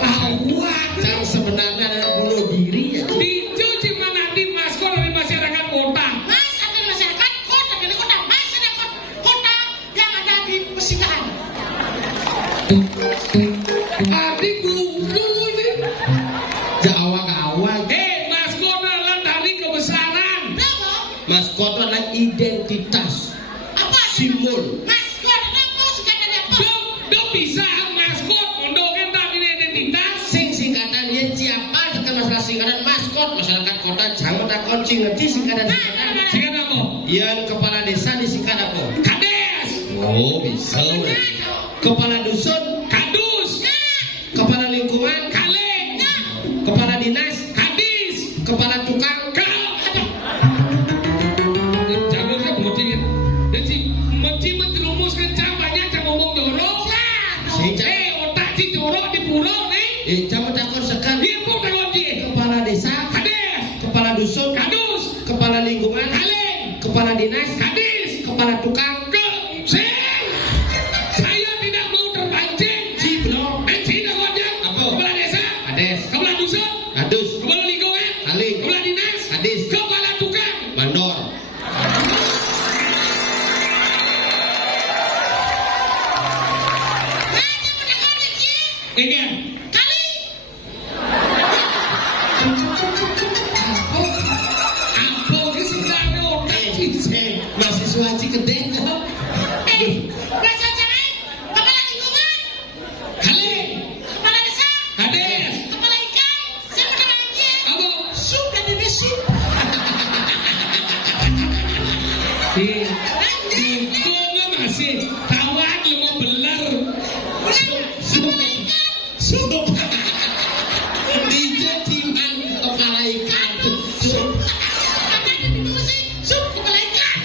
Awak. Yang sebenarnya adalah bunuh diri ya. Dicuci mana di maskot dari masyarakat kota. Mas ada masyarakat kota dari kota. Mas ada kota yang ada di persinggahan. Adik guru nih. Jawa-Jawa. Maskot adalah dari kebesaran. Berapa? Maskot adalah identitas, Apa? simbol. Maskot apa? Singkatan apa? Dok bisa maskot untuk kita ini identitas. Singkatan yang siapa tekan masalah singkatan maskot masyarakat kota jangan tak kunci ngerti singkatan. Singkat apa? Yang kepala desa disingkat apa? Kades. Oh bisa. Kepala dusun, Kadus. kepala lingkungan, Kaleng. kepala dinas, Kadis. kepala tukang. Jangan kemudian. Jadi mesti menjerumuskan cabanya jangan ngomong jorok. Otak si jorok di pulau nih. Jangan takut sekan. Dia pun tahu dia. Kepala desa, Kades. kepala dusun, Kadus. kepala lingkungan, Kaleng. kepala dinas, Kadis. kepala tukang. Saya tidak mau terpancing. Belum. Tidak wajar. Apa? Kepala desa. Kades, Kepala dusun. adus, Kepala lingkungan. Kaling. Kepala dinas. Kadis. Kepala tukang. mandor. Ingin. Kali. Apa ke sebenarnya otak sih? Mahasiswa Cikeden. Bahasa Jawa. Kepala lingkungan. Kaleng. Kepala desa. Kades. Kepala ikan. Siapa nama anjing? Apa? Sup dan bebek sup. Itu nggak masih tawar mau beler. Sup. Dia timan kepala ikan. Sup. Katanya di musik. Sup kepala ikan.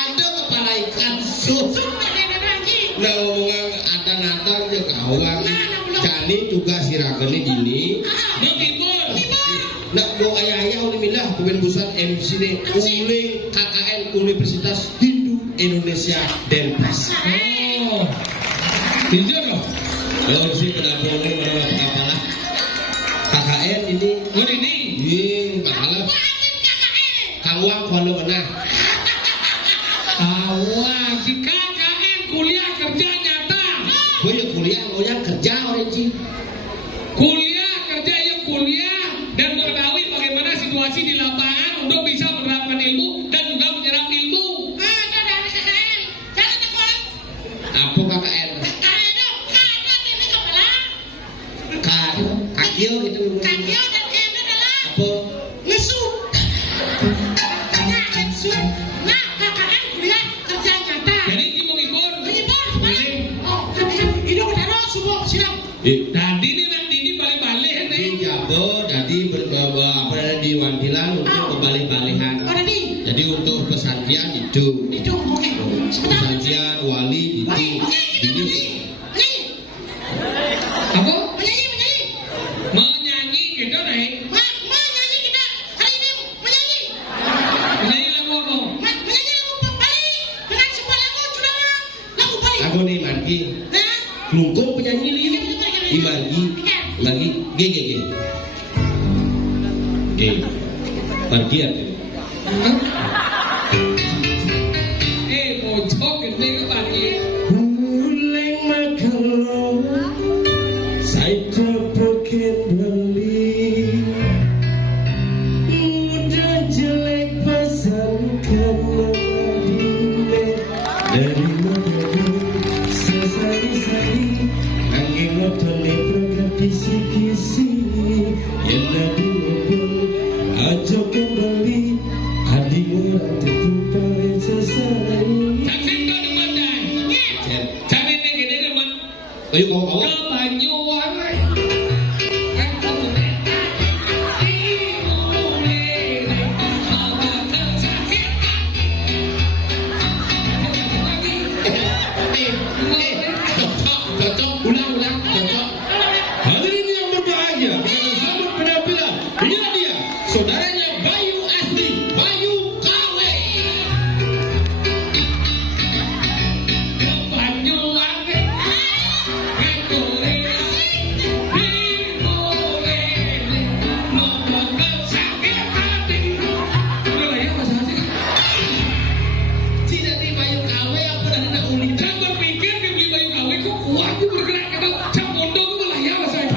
Ada kepala ikan. Sup. Sup dan anjing. Nah omongan ada-natang ya kawan. Jadi tugas siragene dini. Menghibur. Nak go ayah-ayah oleh milah kemen busan MC ini uling KKN Universitas Hindu Indonesia Denpasar. Oh. Tinjau loh. Oh sih kenapa ini menolak kepala KKN ini? Oh ini. Malah kawang kalau menang. Awak si KKN kuliah kerja nyata. Gue ya kuliah, gue yang kerja orang sih. Kuliah kerja yang kuliah dan mengetahui bagaimana situasi di lapangan untuk bisa menerapkan ilmu dan juga menyerap ilmu. Ada dari KKN. Jangan takut. Apa KKN? Ada ini kepala. Kakio gitu. Kakio dan M adalah Apa? ngesut. Nah, ngesut. Nah, KKN kuliah kerja nyata. Jadi hibur-hibur. Menghibur. Oh, ini udah semua siap. Tadi ini balik-balik nih. Jabo jadi berbawa apa di Wantilan untuk kebalik-balikan. Ada di. Jadi untuk pesantren itu. Itu oke. Sebentar. Pesantren wali itu. Menyanyi. Apa? Menyanyi. Menyanyi gitu nih. Menyanyi kita hari ini menyanyi. Menyanyi lagu apa? Menyanyi lagu Bali dengan sebuah lagu judulnya lagu Bali. Aku nih Marki. Nah, Lungkung penyanyi ini. Imagi. G. Markian. Bocok gede ke pagi. Mulai makan. Saya terpakir beli. Udah jelek pasang karena dine dari Ayo mau Ke Banyuwangi. cocok, ulang, cocok. Hari ini yang berbahaya, kita sambut penampilan. Inilah dia, saudaranya Bayu Asli, Bayu KW. Ke Banyuwangi. Tidak di Bayu KW, apa dan ada unik. Jangan berpikir ke beli Bayu KW kok kuatku bergerak ke cak bondo itu lah ya mas saya.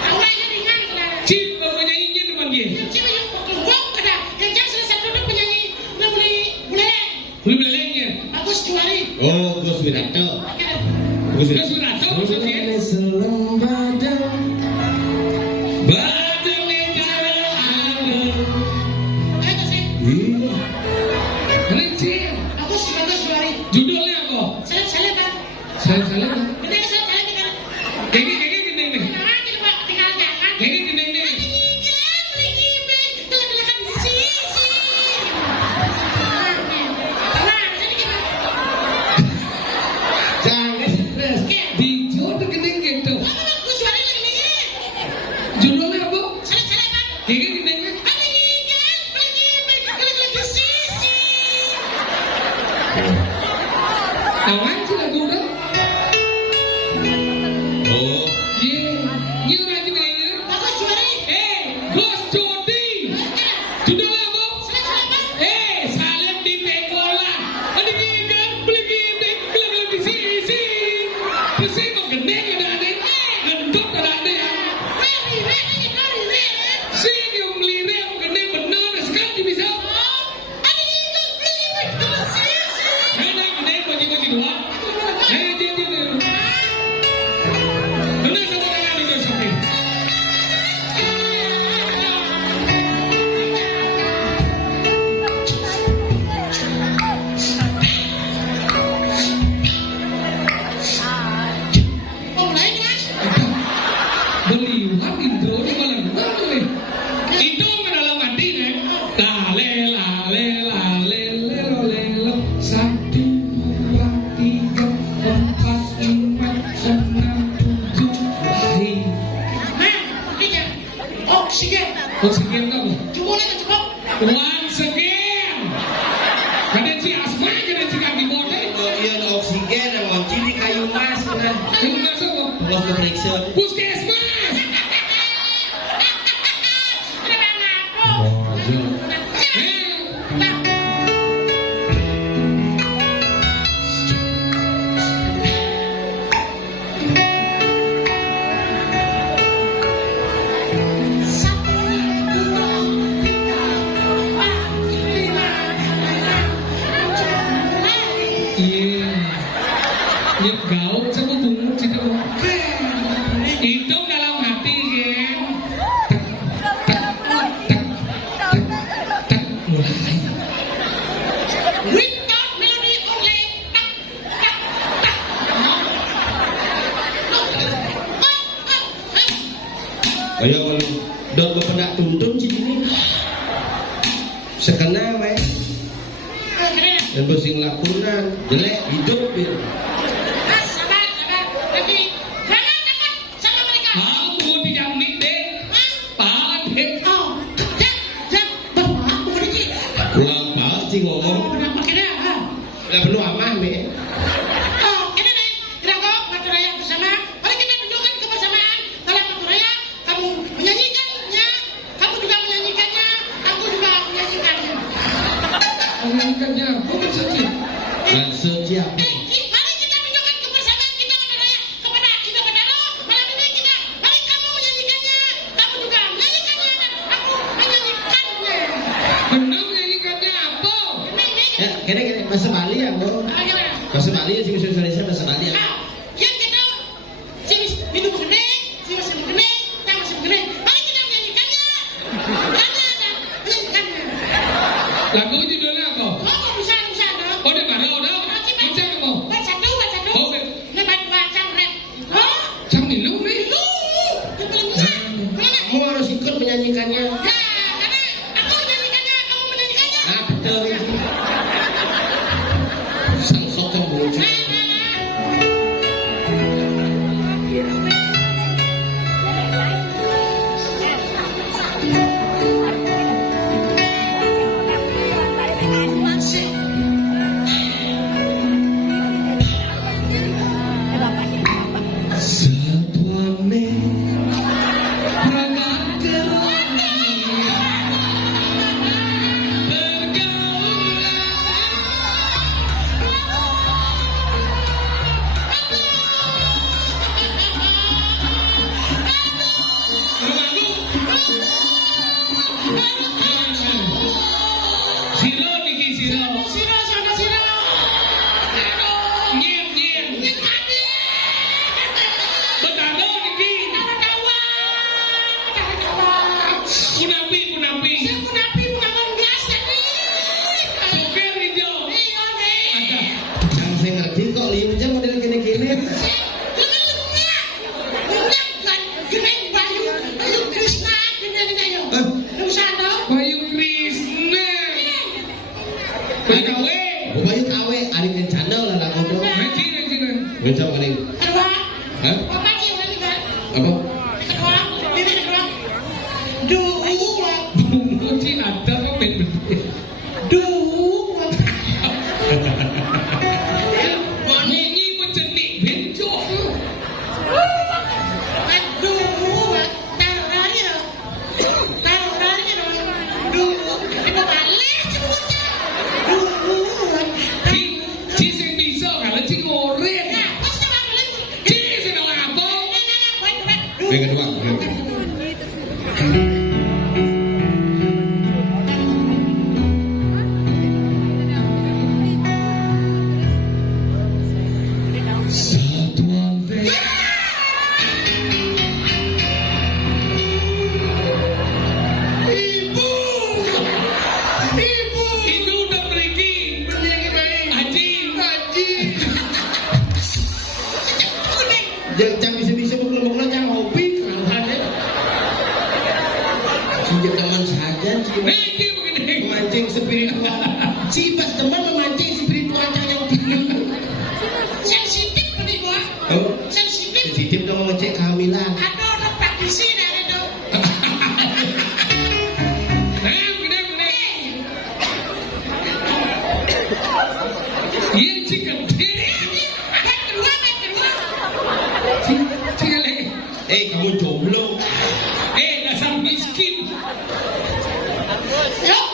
Awalnya ringan lah. Cip penyanyinya teman dia. Yang cewek yang pokok ada. Yang jangan selesai duduk penyanyi beli buleleng. Beli belengnya. Agus Juwari. Oh, Gus Wiranto. Gus Wiranto maksudnya. Badai cara aku. Itu sih. Keren sih. Agus Juwari. Judulnya apa? Seleb kan. Saya salah. Kita kan seleb kan. Kayaknya gini nih. Nah, kita Pak tinggal jangan. Kayaknya gini nih. Beli gibeng, telah-telah di sisi. Tenang, jadi gimana? Jangan stres. Di jodoh gini gitu. Agus Juwari lagi nih. Judulnya apa? Seleb kan. Kayaknya gini nih. Awan sih lagu udah. Oh, Iya. Iya lagi mainnya. Gus Jodi. Judulnya apa? Salem di Pekolan. Ada gigan beli gibeng beli di sisi. Pasti menggedeng ada ada. Gendut ada ada. Sih yang melirih menggedeng benar sekali bisa. Naik bagi-bagi dua. Dia. Benar sama dengan itu sampai. Beliwan intro ini malah gimana nih? Itu ke dalam hati nih. Lale lelo lelo 1, 2, 3, 4, 5, 6, 7. Oksigen kamu. Once again. Kadang si asma, kadang si kaki bodoh. oh iya ada oksigen yang kunci di kayu mas kan. Yang masuk apa? Terus diperiksa. Puskesmas. Iya. Nyep gaul sama bungut sih kamu. Hitung dalam hati kan. Tak mulai. Ayo kalau dot bapak tuntun sih ini. Sekena weh. Dan bersing lakunan jelek hidup ya. Aku dijamin deh. Pak deh. Uang pak sih ngomong. Udah penuh amah nih. Menyanyikannya apa saja? Dan setiap Bahasa Bali sing Indonesia bahasa Bali. Nah, yang kita sing minum gede, sing mesin gede, tak mesin gede. Mari kita menyanyikannya. Ada. Lagu judulnya apa? Oh, bisa dong. Oh, udah baca apa? Baca dulu. Oh, Ini baca rap. Oh, Cang minum nih. lu. Mana? Kamu harus ikut menyanyikannya. Ya, karena aku menyanyikannya, kamu menyanyikannya. Ah, betul. Sang sok cemburu. Satuane Siro niki siro. Siro. Nyem. Betado niki. Kunapi. Boker hijau. Ada. yang saya ngerti kok liu aja model gini-gini. Bayu Krishna. PKW. Bayu kawe ari kencana lah lagu dong. Cina. Bencong kali. Hah? Apa? Bungo Cina ada apa beda? Nyanyi mencenik bencok. Ci sing bisa kalau ci ngorek. Ci sing apa? Yang kedua. Itu udah pergi. Haji. Jangan bisa-bisa bukan jangan hobi kerauhan ya. Sejak teman saja Ini begini. memancing spiritual. Si pas teman memancing spiritual yang tinggi. Sensitif nih gua. Oh, Sensitif. sensitif dong ngecek kehamilan. Ada orang praktisi dari itu. Begini. Iya chicken. Baik kedua. Cikale. Kamu jomblo. Dasar miskin. Yuk.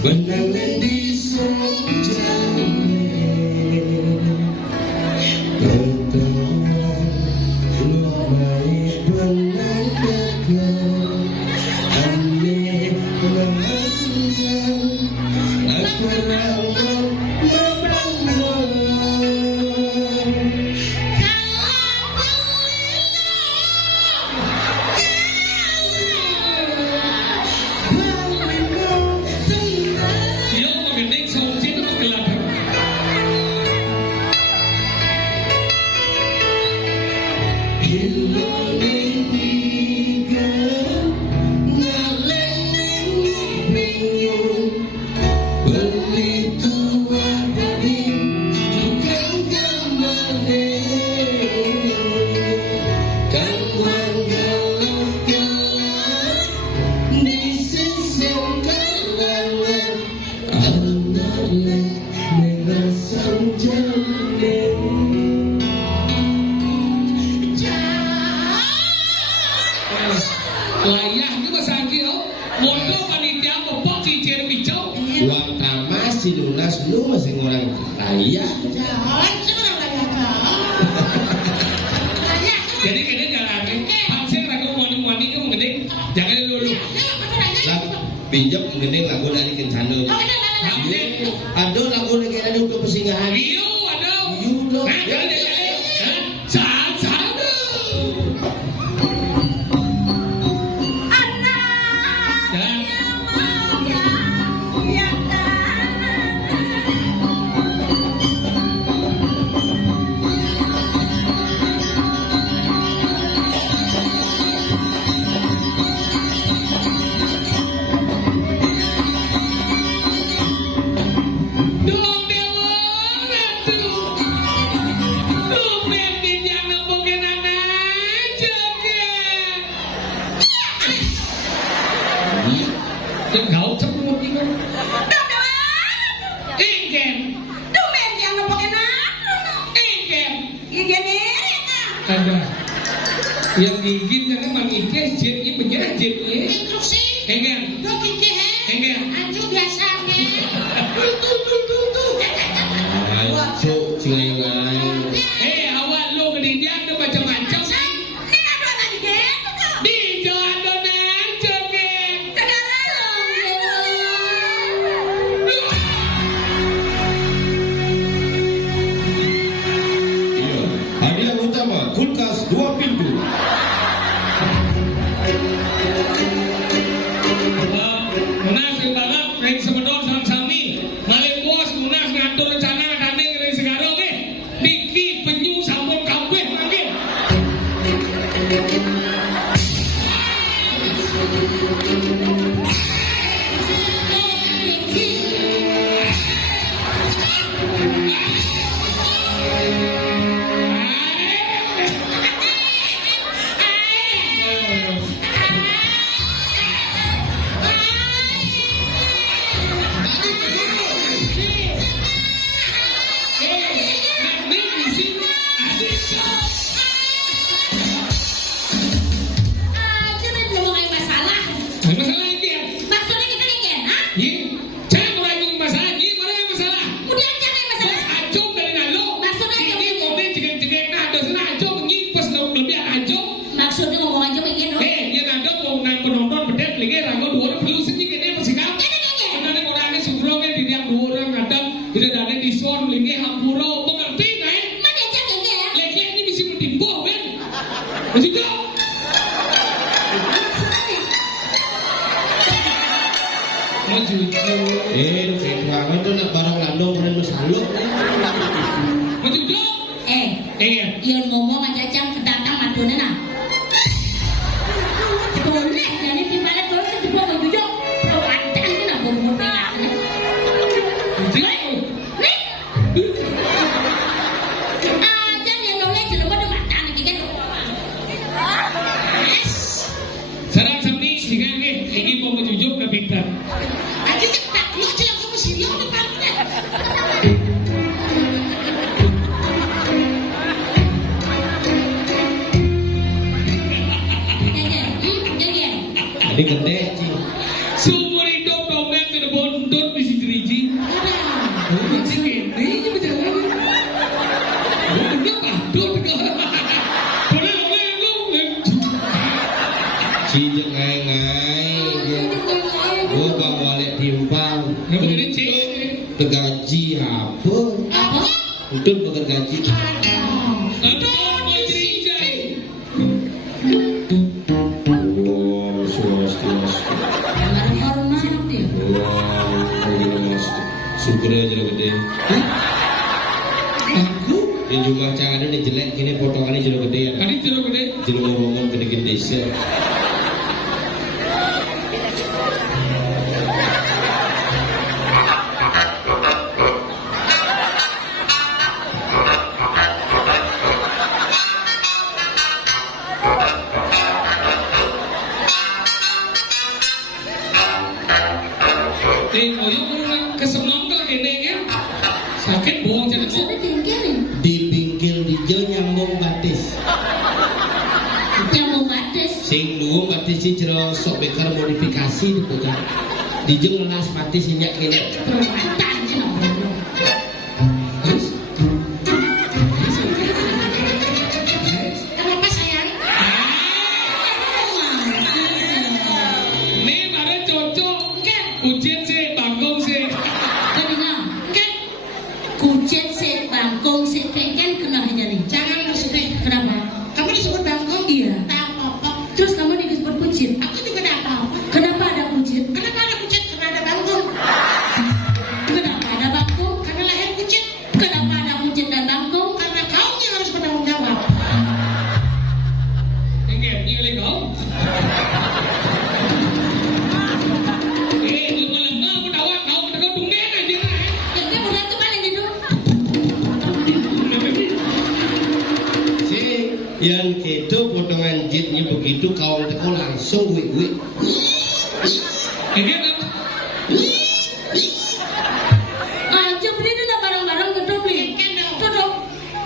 Benang di sejauh Layah itu bahasa Angki, oh. Bodoh panitia popok cincin hijau. Uang tamas si lunas lu masih orang kaya. Jalan sekarang lagi Raya. Jadi kayaknya jalan pasir lagu wani-wani itu mengeding. Jangan dulu. Lah pinjam mending lagu dari kencana. Ada lagu lagi ada untuk persinggahan. Rio ada. Rio dong. Saat Gau chắc một cái con. Ing kèm. Ing kèm. Ada. Yang gigit kan emang gigit jetnya penjara jetnya. Enggak. Enggak. Ayo, cilengai. Awak lu kedidian tu macam-macam. Di jalan donan joget. Iya, hadiah utama kulkas 2 pintu. Munas yang balap, yang semedon sami. Malik bos munas ngatur rencana tanding dari sekarang ke. Niki penyu sampun kabeh mangke. Ruangan tu nak barang landong dan bersaluk. Yon ngomong aja jam kedatang madone nah. Boleh jadi di mana kalau sedih begitu. Perwakilan itu nak ngomong peringatan. Jangan yang nolak jelek pada mata nanti kan. Sarang sami singa ke, ini mau menjujuk ke pintar. Aja tak lu aja yang kamu sini udah pamit. Jadi gede sih. Seumur hidup dompet sudah bontot di si jeriji. Masih gede aja berjalan. Bener patut ke. Boleh lu. Cijek ngai. Gua bang walek timpang. Nggak boleh cek. Tergaji apa? Apa? Untuk bekergaji. Aduh, mau jeriji. Sugar aja gede. Yang jumlah cang ada nih jelek, kini potongannya jero gede ya. Tadi jeruk gede. Jero ngomong gede-gede sih. Oyong kesemangkal gini kan. Sakit bohong jangan Sudah tinggalin. Di bingkil di jauh nyambung batis. Yang mau batas. Sing dua batis si jero sok beker modifikasi di bocah. Dijeng lelas mati sinyak kene. Permatan sih nomor. Terus Kenapa sayang? Nih ada cocok. Enggak, Ujian sih, bangkong sih. tadinya enggak. Kucet se bangkong se kengken kena aja nih. Jangan bersedih. Kenapa? Kamu disebut bangkong? Iya. Tak apa-apa. Terus kamu disebut kucit? Aku juga tak apa-apa. Kenapa ada kucit? Kenapa ada kucit? Karena ada bangkong. Kenapa ada bangkong? Karena lahir kucit. Kenapa ada kucit dan bangkong? Karena kau yang harus bertanggung jawab. Ingat, ini kau. Lemah-lemah, menawar kau, menawar bungen aja lah. Jadi bukan kembali gitu. si yang gitu potongan jitnya begitu kaum teko langsung wik. Ingat, Aja beli dulu barang-barang gitu beli. Tutup.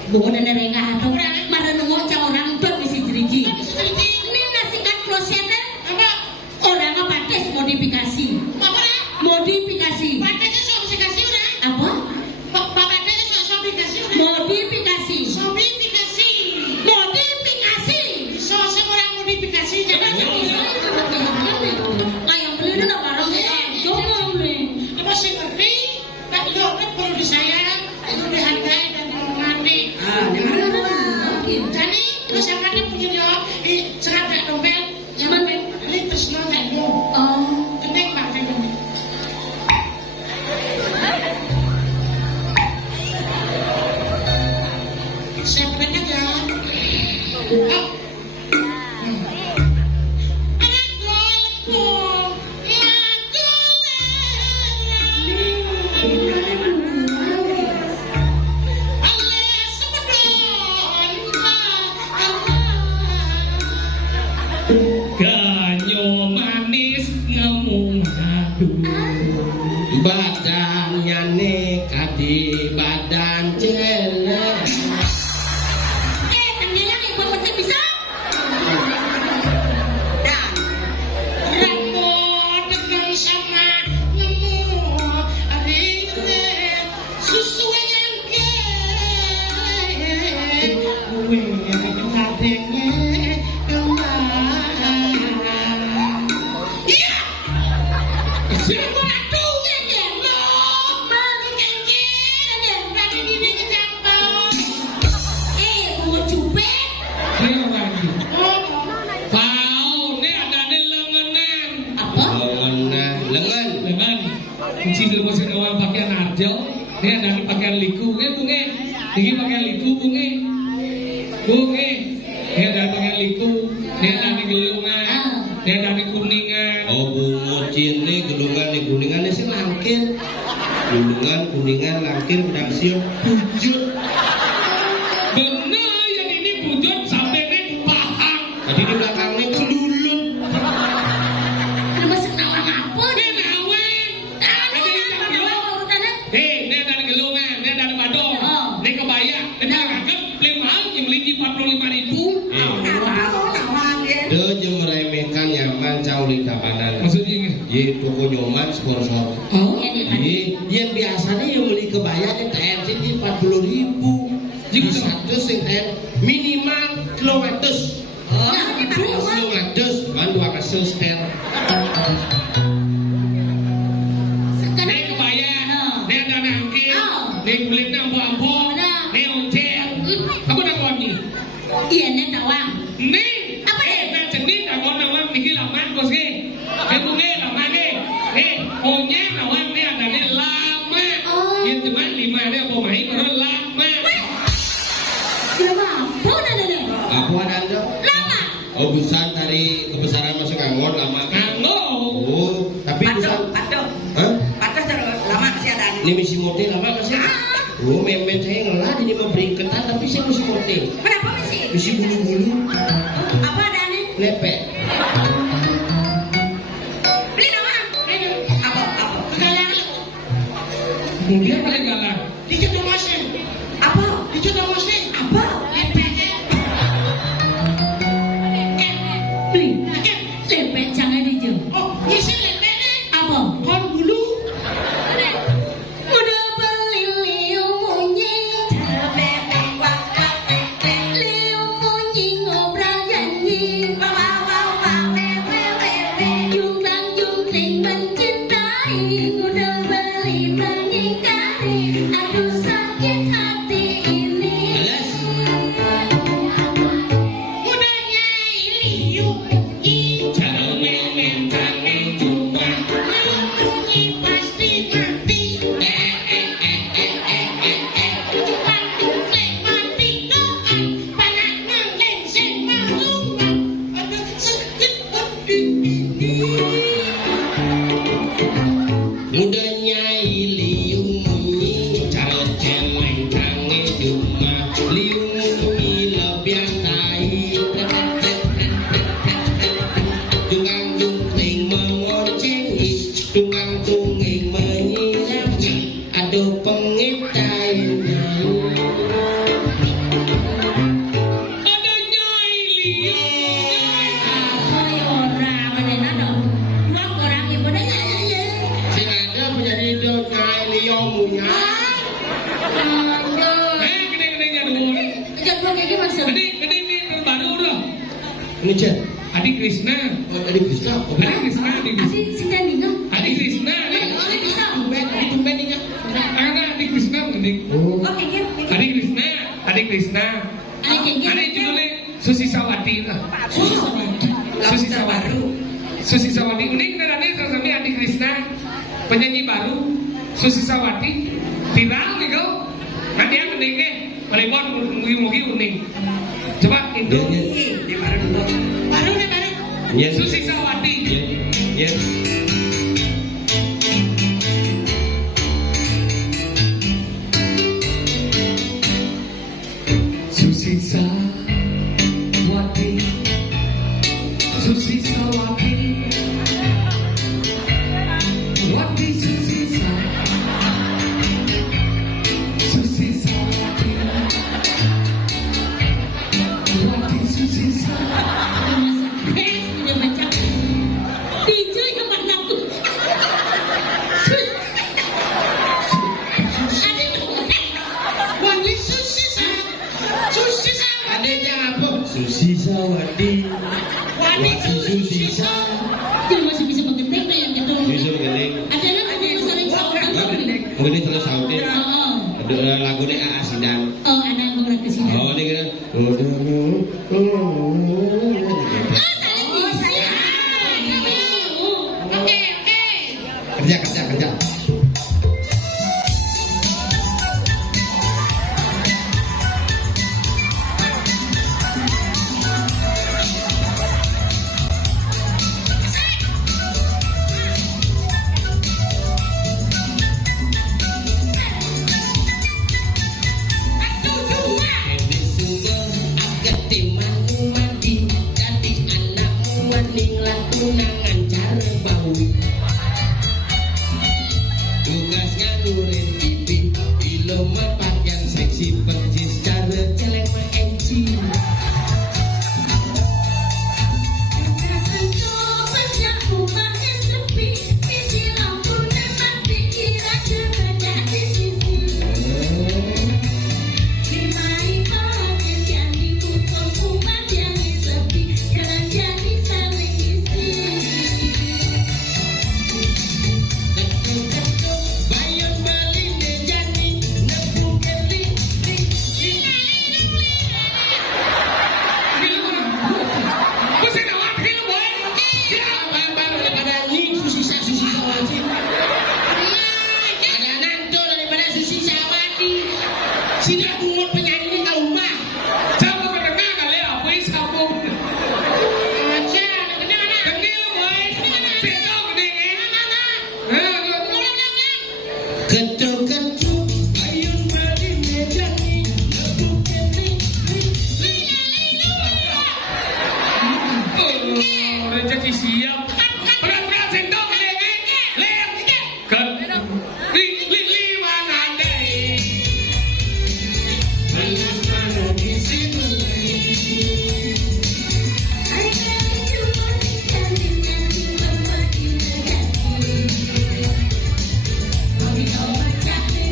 Bukan ada rengah atau marah nunggu orang tuh bisa diriji. Ini nasihat prosesnya apa? Orang apa tes modifikasi? Modifikasi. Patesnya modifikasi udah. Apa? Patesnya modifikasi udah. Modifikasi. Modifikasi. Modifikasi. So orang modifikasi jangan bisa. Kayak beli dulu barang jangan beli. Apa sih ngerti? Tak kan perlu disayang, itu dihargai dan dihormati. Jadi terus yang ada punya jawab di serat kayak dompet, zaman ini terus nonton ketik pakai dompet. Saya pernah jalan. ganyo manis ngemu madu. Badannya nekat di badan celek. Tenggelam yang buat macam bisa. Dan rambut dengan sama nemu arine susu yang ke. Gue yang kadangnya Ayo lagi. Pau, ini ada di lenganan. Lengan. Lengan. Kunci dulu masih awal pakaian arjau. Ini ada di pakaian liku. Bunge. Ini pakaian liku bunge. Bunge. Ini ada di pakaian liku. Ini ada di gelungan. Ini ada di kuningan. Oh bungo cini gelungan sih langkir. Gulungan kuningan langkir pedang siung pujut. Bener yang ini bujut sampai nih paham. Tadi di belakangnya kelulut. Kenapa senawang apa? Ini nawan. Ini ada di gelungan. Ini ada di badong. Ini kebaya. Ini agak lemah yang beli 45.000. Dia je meremehkan nyaman cauli tabanan. Maksudnya Ye toko nyoman sponsor. oh, Ye yang biasanya yang beli kebaya di TNC di 40.000. Di satu sing minimal kilometer. Kilometer, kan 200 ster. ini kebaya. Ini ada nangkil. Ini kulitnya ambo-ambo. Ini oncel. Kamu udah kawan nih? Iya, ini tawang. Nih. Nah jenis dah kawan nawang nih lama kos ke. Bunge lama ke. Onya nawang nih ada nih lama. Yang cuma 5 ada apa main baru lama. Kenapa? Apa ada? Apa ada anda? Lama. Oh busan dari kebesaran masuk ngangon lama. Anggo. Oh tapi busan. Hah? Lama sih ada. Ini misi mote lama masih. Oh memet saya ngelah ini mau beringketan tapi saya misi mote. Kenapa sih? Misi bulu-bulu. Apa ada nih? Lepek. Beli nama. Apa? Galang. Kemudian paling galak. Dijodoh mesin. Apa? Dijodoh mesin. Apa? Lepek. Beli. Lepek. udah beli tangi kari, aduh sakit hati ini. Alas. Mudanya iliu Cara main tangi cuma Bunyi pasti mati Tukang mati doang Panak nang sing malungan Aduh sakit hati ini Mudanya iliung munyi cara cemeng tangi cuma liung munyi lebiang tai tukang tunging mengocengi tukang tunging menyilangi aduh pengit tai-tai ada nyai liung. Ayo orang menena dong. Dua orang ibu dah ya. sing ada menjadi dongai liung munya Gede-gedenya dulu. Jangan gua kayak gimana sih? Gede ini baru udah. ini cek Adik Krishna. tadi bisa Adik Krishna. Adik si Dani kan? Adik Krishna. Adik bisa. tumben ini Karena Adik Krishna mending. oh Oke gitu. Adik Krishna. Adik Krishna. Adik kayak gitu. Adik judulnya Susi Sawati lah. Susu sama. Susi Sawati. Susi Sawati. Ini kenalannya sama Adik Krishna. Penyanyi baru. Susi Sawati. Viral nih kau. Nanti yang mendingnya. Malibon mugi-mugi uning. Coba itu. Dia baru dulu. Baru deh baru Ya, Susi Sawati. ya. Susi Sawati. Susi Sawati. Wati Susi Sawati. Susi Sawati. Wati Susi Sawati. Udah macam DJ yang mana tuh? Wangi susi Adanya apa? Susi Sawati. Wangi Susi Sawati. Dia masih bisa mengetik deh yang gitu. Bisa geling. Ada lah ada yang sering sautan tuh. Mungkin terus sautin. Oh, Ada lagu deh Asidan. oh ada yang ngurang ke sini. Oh, ini kan. Saling isi. Oke Kerja. Tunangan cara bawi tugas nganurin pipi bilo mepat yang seksi percis cara celeng ma enci bayon bali dejani nepung keli apa daripada nying susi sawati ada nanto daripada susi sawati sini aku mau penyanyi ini kau mah ketuk-ketuk ayun bali dejani nepung keli Rezeki siap. Berat-berat sendok lem. Kan lima nandai. Halus mana di sini Thank you.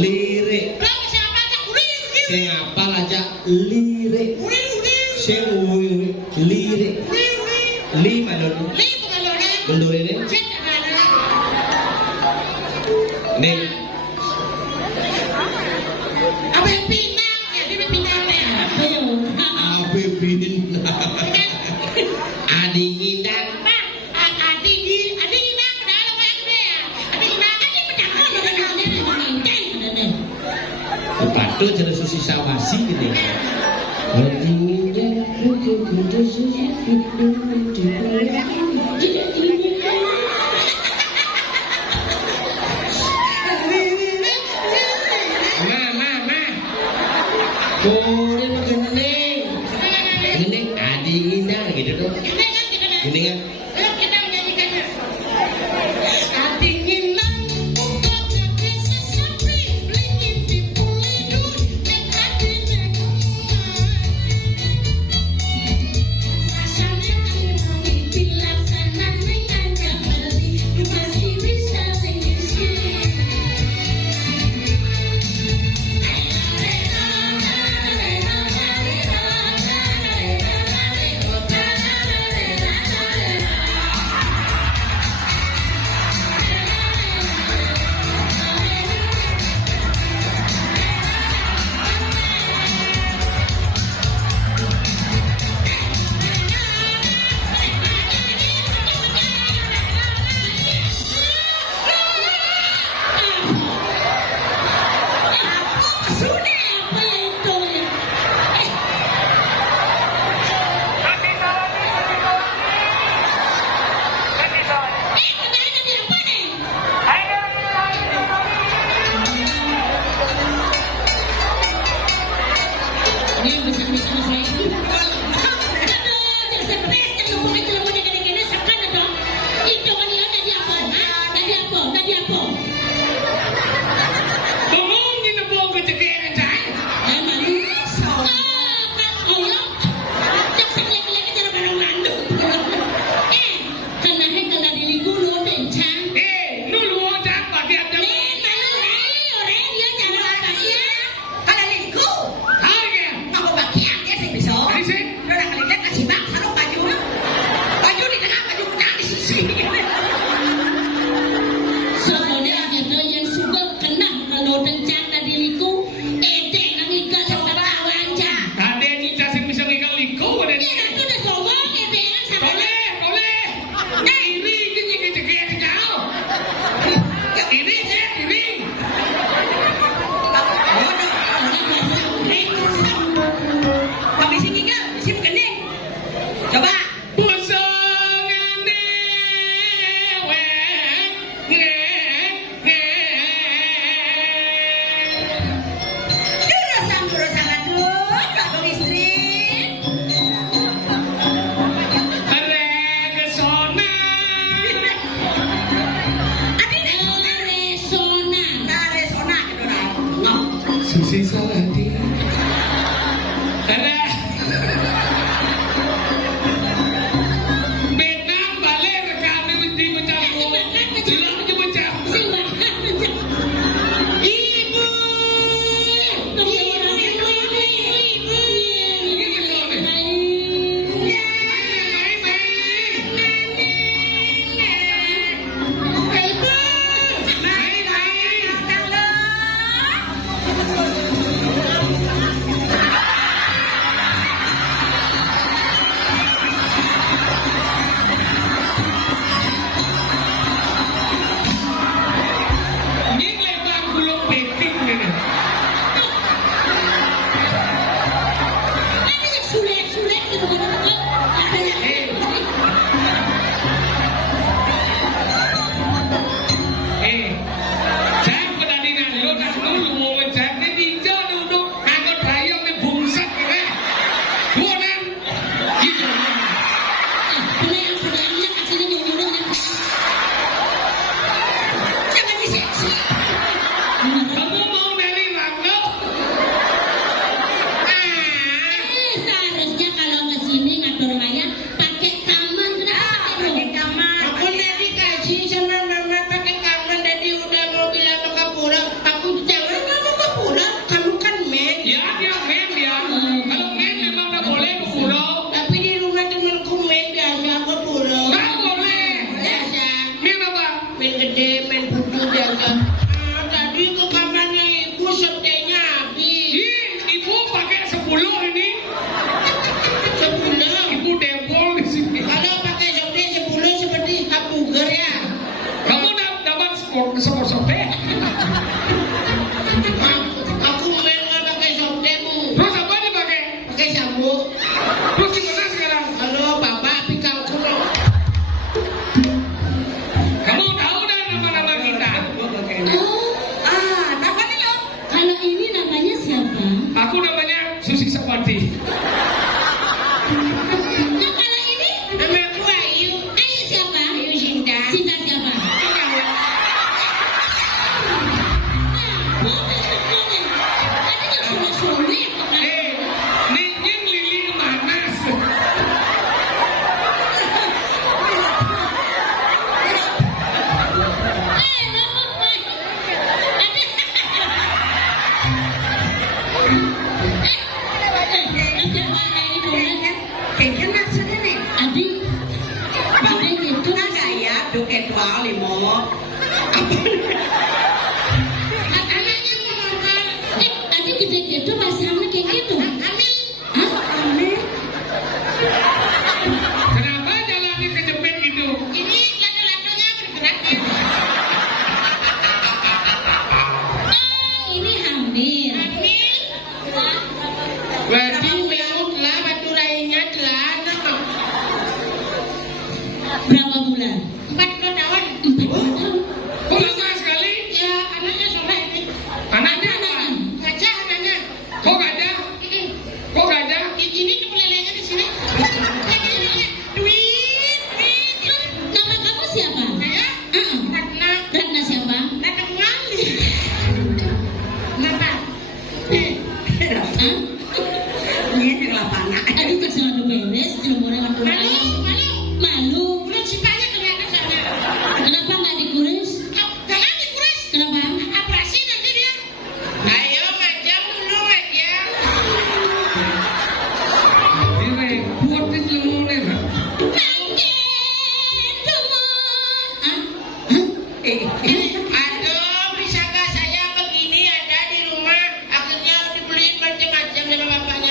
lirik. Sing apal aja lirik. Sing lirik. Li malon. Mundur ini. Ning abe pinang. Adi ngindang. Patu jadi susi sawasi gitu. Adi ngindang. Boleh gening. Gening adi ngindang gitu tuh. Gini kan?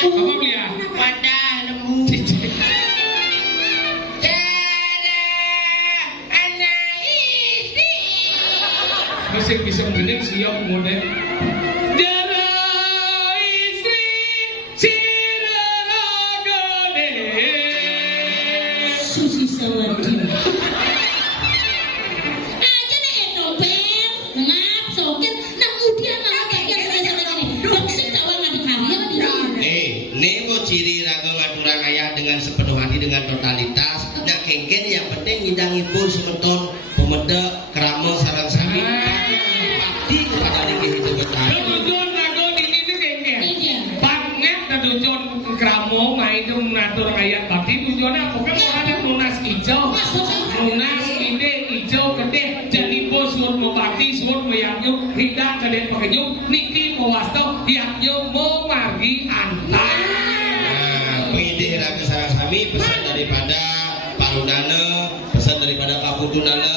Apa belia? Wadah nemu. Masih bisa mengenai siap model. Jara istri siragane. Susi Sawadin. Aja nih etopet, ngap sokin, nah kemudian malah kayak selesai ini. Boxing tak warna di karya di. Nemo ciri raga Madura Ayah dengan sepenuh hati dengan totalitas. Nak kengken yang penting ngidangi pun semeton pemeda kerama sarang sami. Pati kepada niki itu betul. Tujuan raga ini tu kayaknya. Banget dah tujuan keramo main tu mengatur ayat tadi tujuannya apa kan ada lunas hijau, lunas ide hijau gede jadi bos suruh membati suruh meyanyu hidak gede pakenyum niki mewastau yaknyu mau margi antar. Pengidih raga sarang sami pesan daripada Parunana, pesan daripada Kapudunana,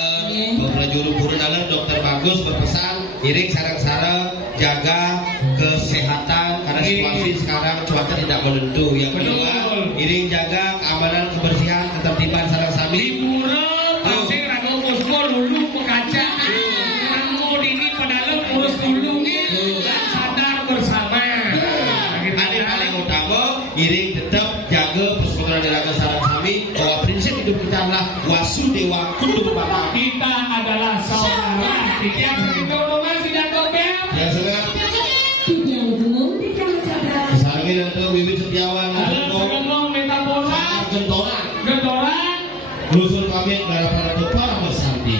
Juru Purunana Dokter Bagus berpesan iring sarang-sarang jaga kesehatan karena situasi sekarang cuaca tidak menentu. Yang kedua, iring jaga keamanan kebersihan ketertiban sarang sami. Liburan pasti raga musko lulu pekaca. Kamu ini padahal urus dulu dan sadar bersama. Ada paling utama iring tetap jaga persaudaraan raga sarang sami bahwa prinsip hidup kita adalah wasudewa kutumbaka. Kita adalah saudara. Yang itu rumah tidak topel. Ya sudah. Tidak umum di kawasan. Sarangin nanti Wiwit Setiawan Ada segenong metapora, Gentoran gentoran. Rusul pamit dari para para bersanti.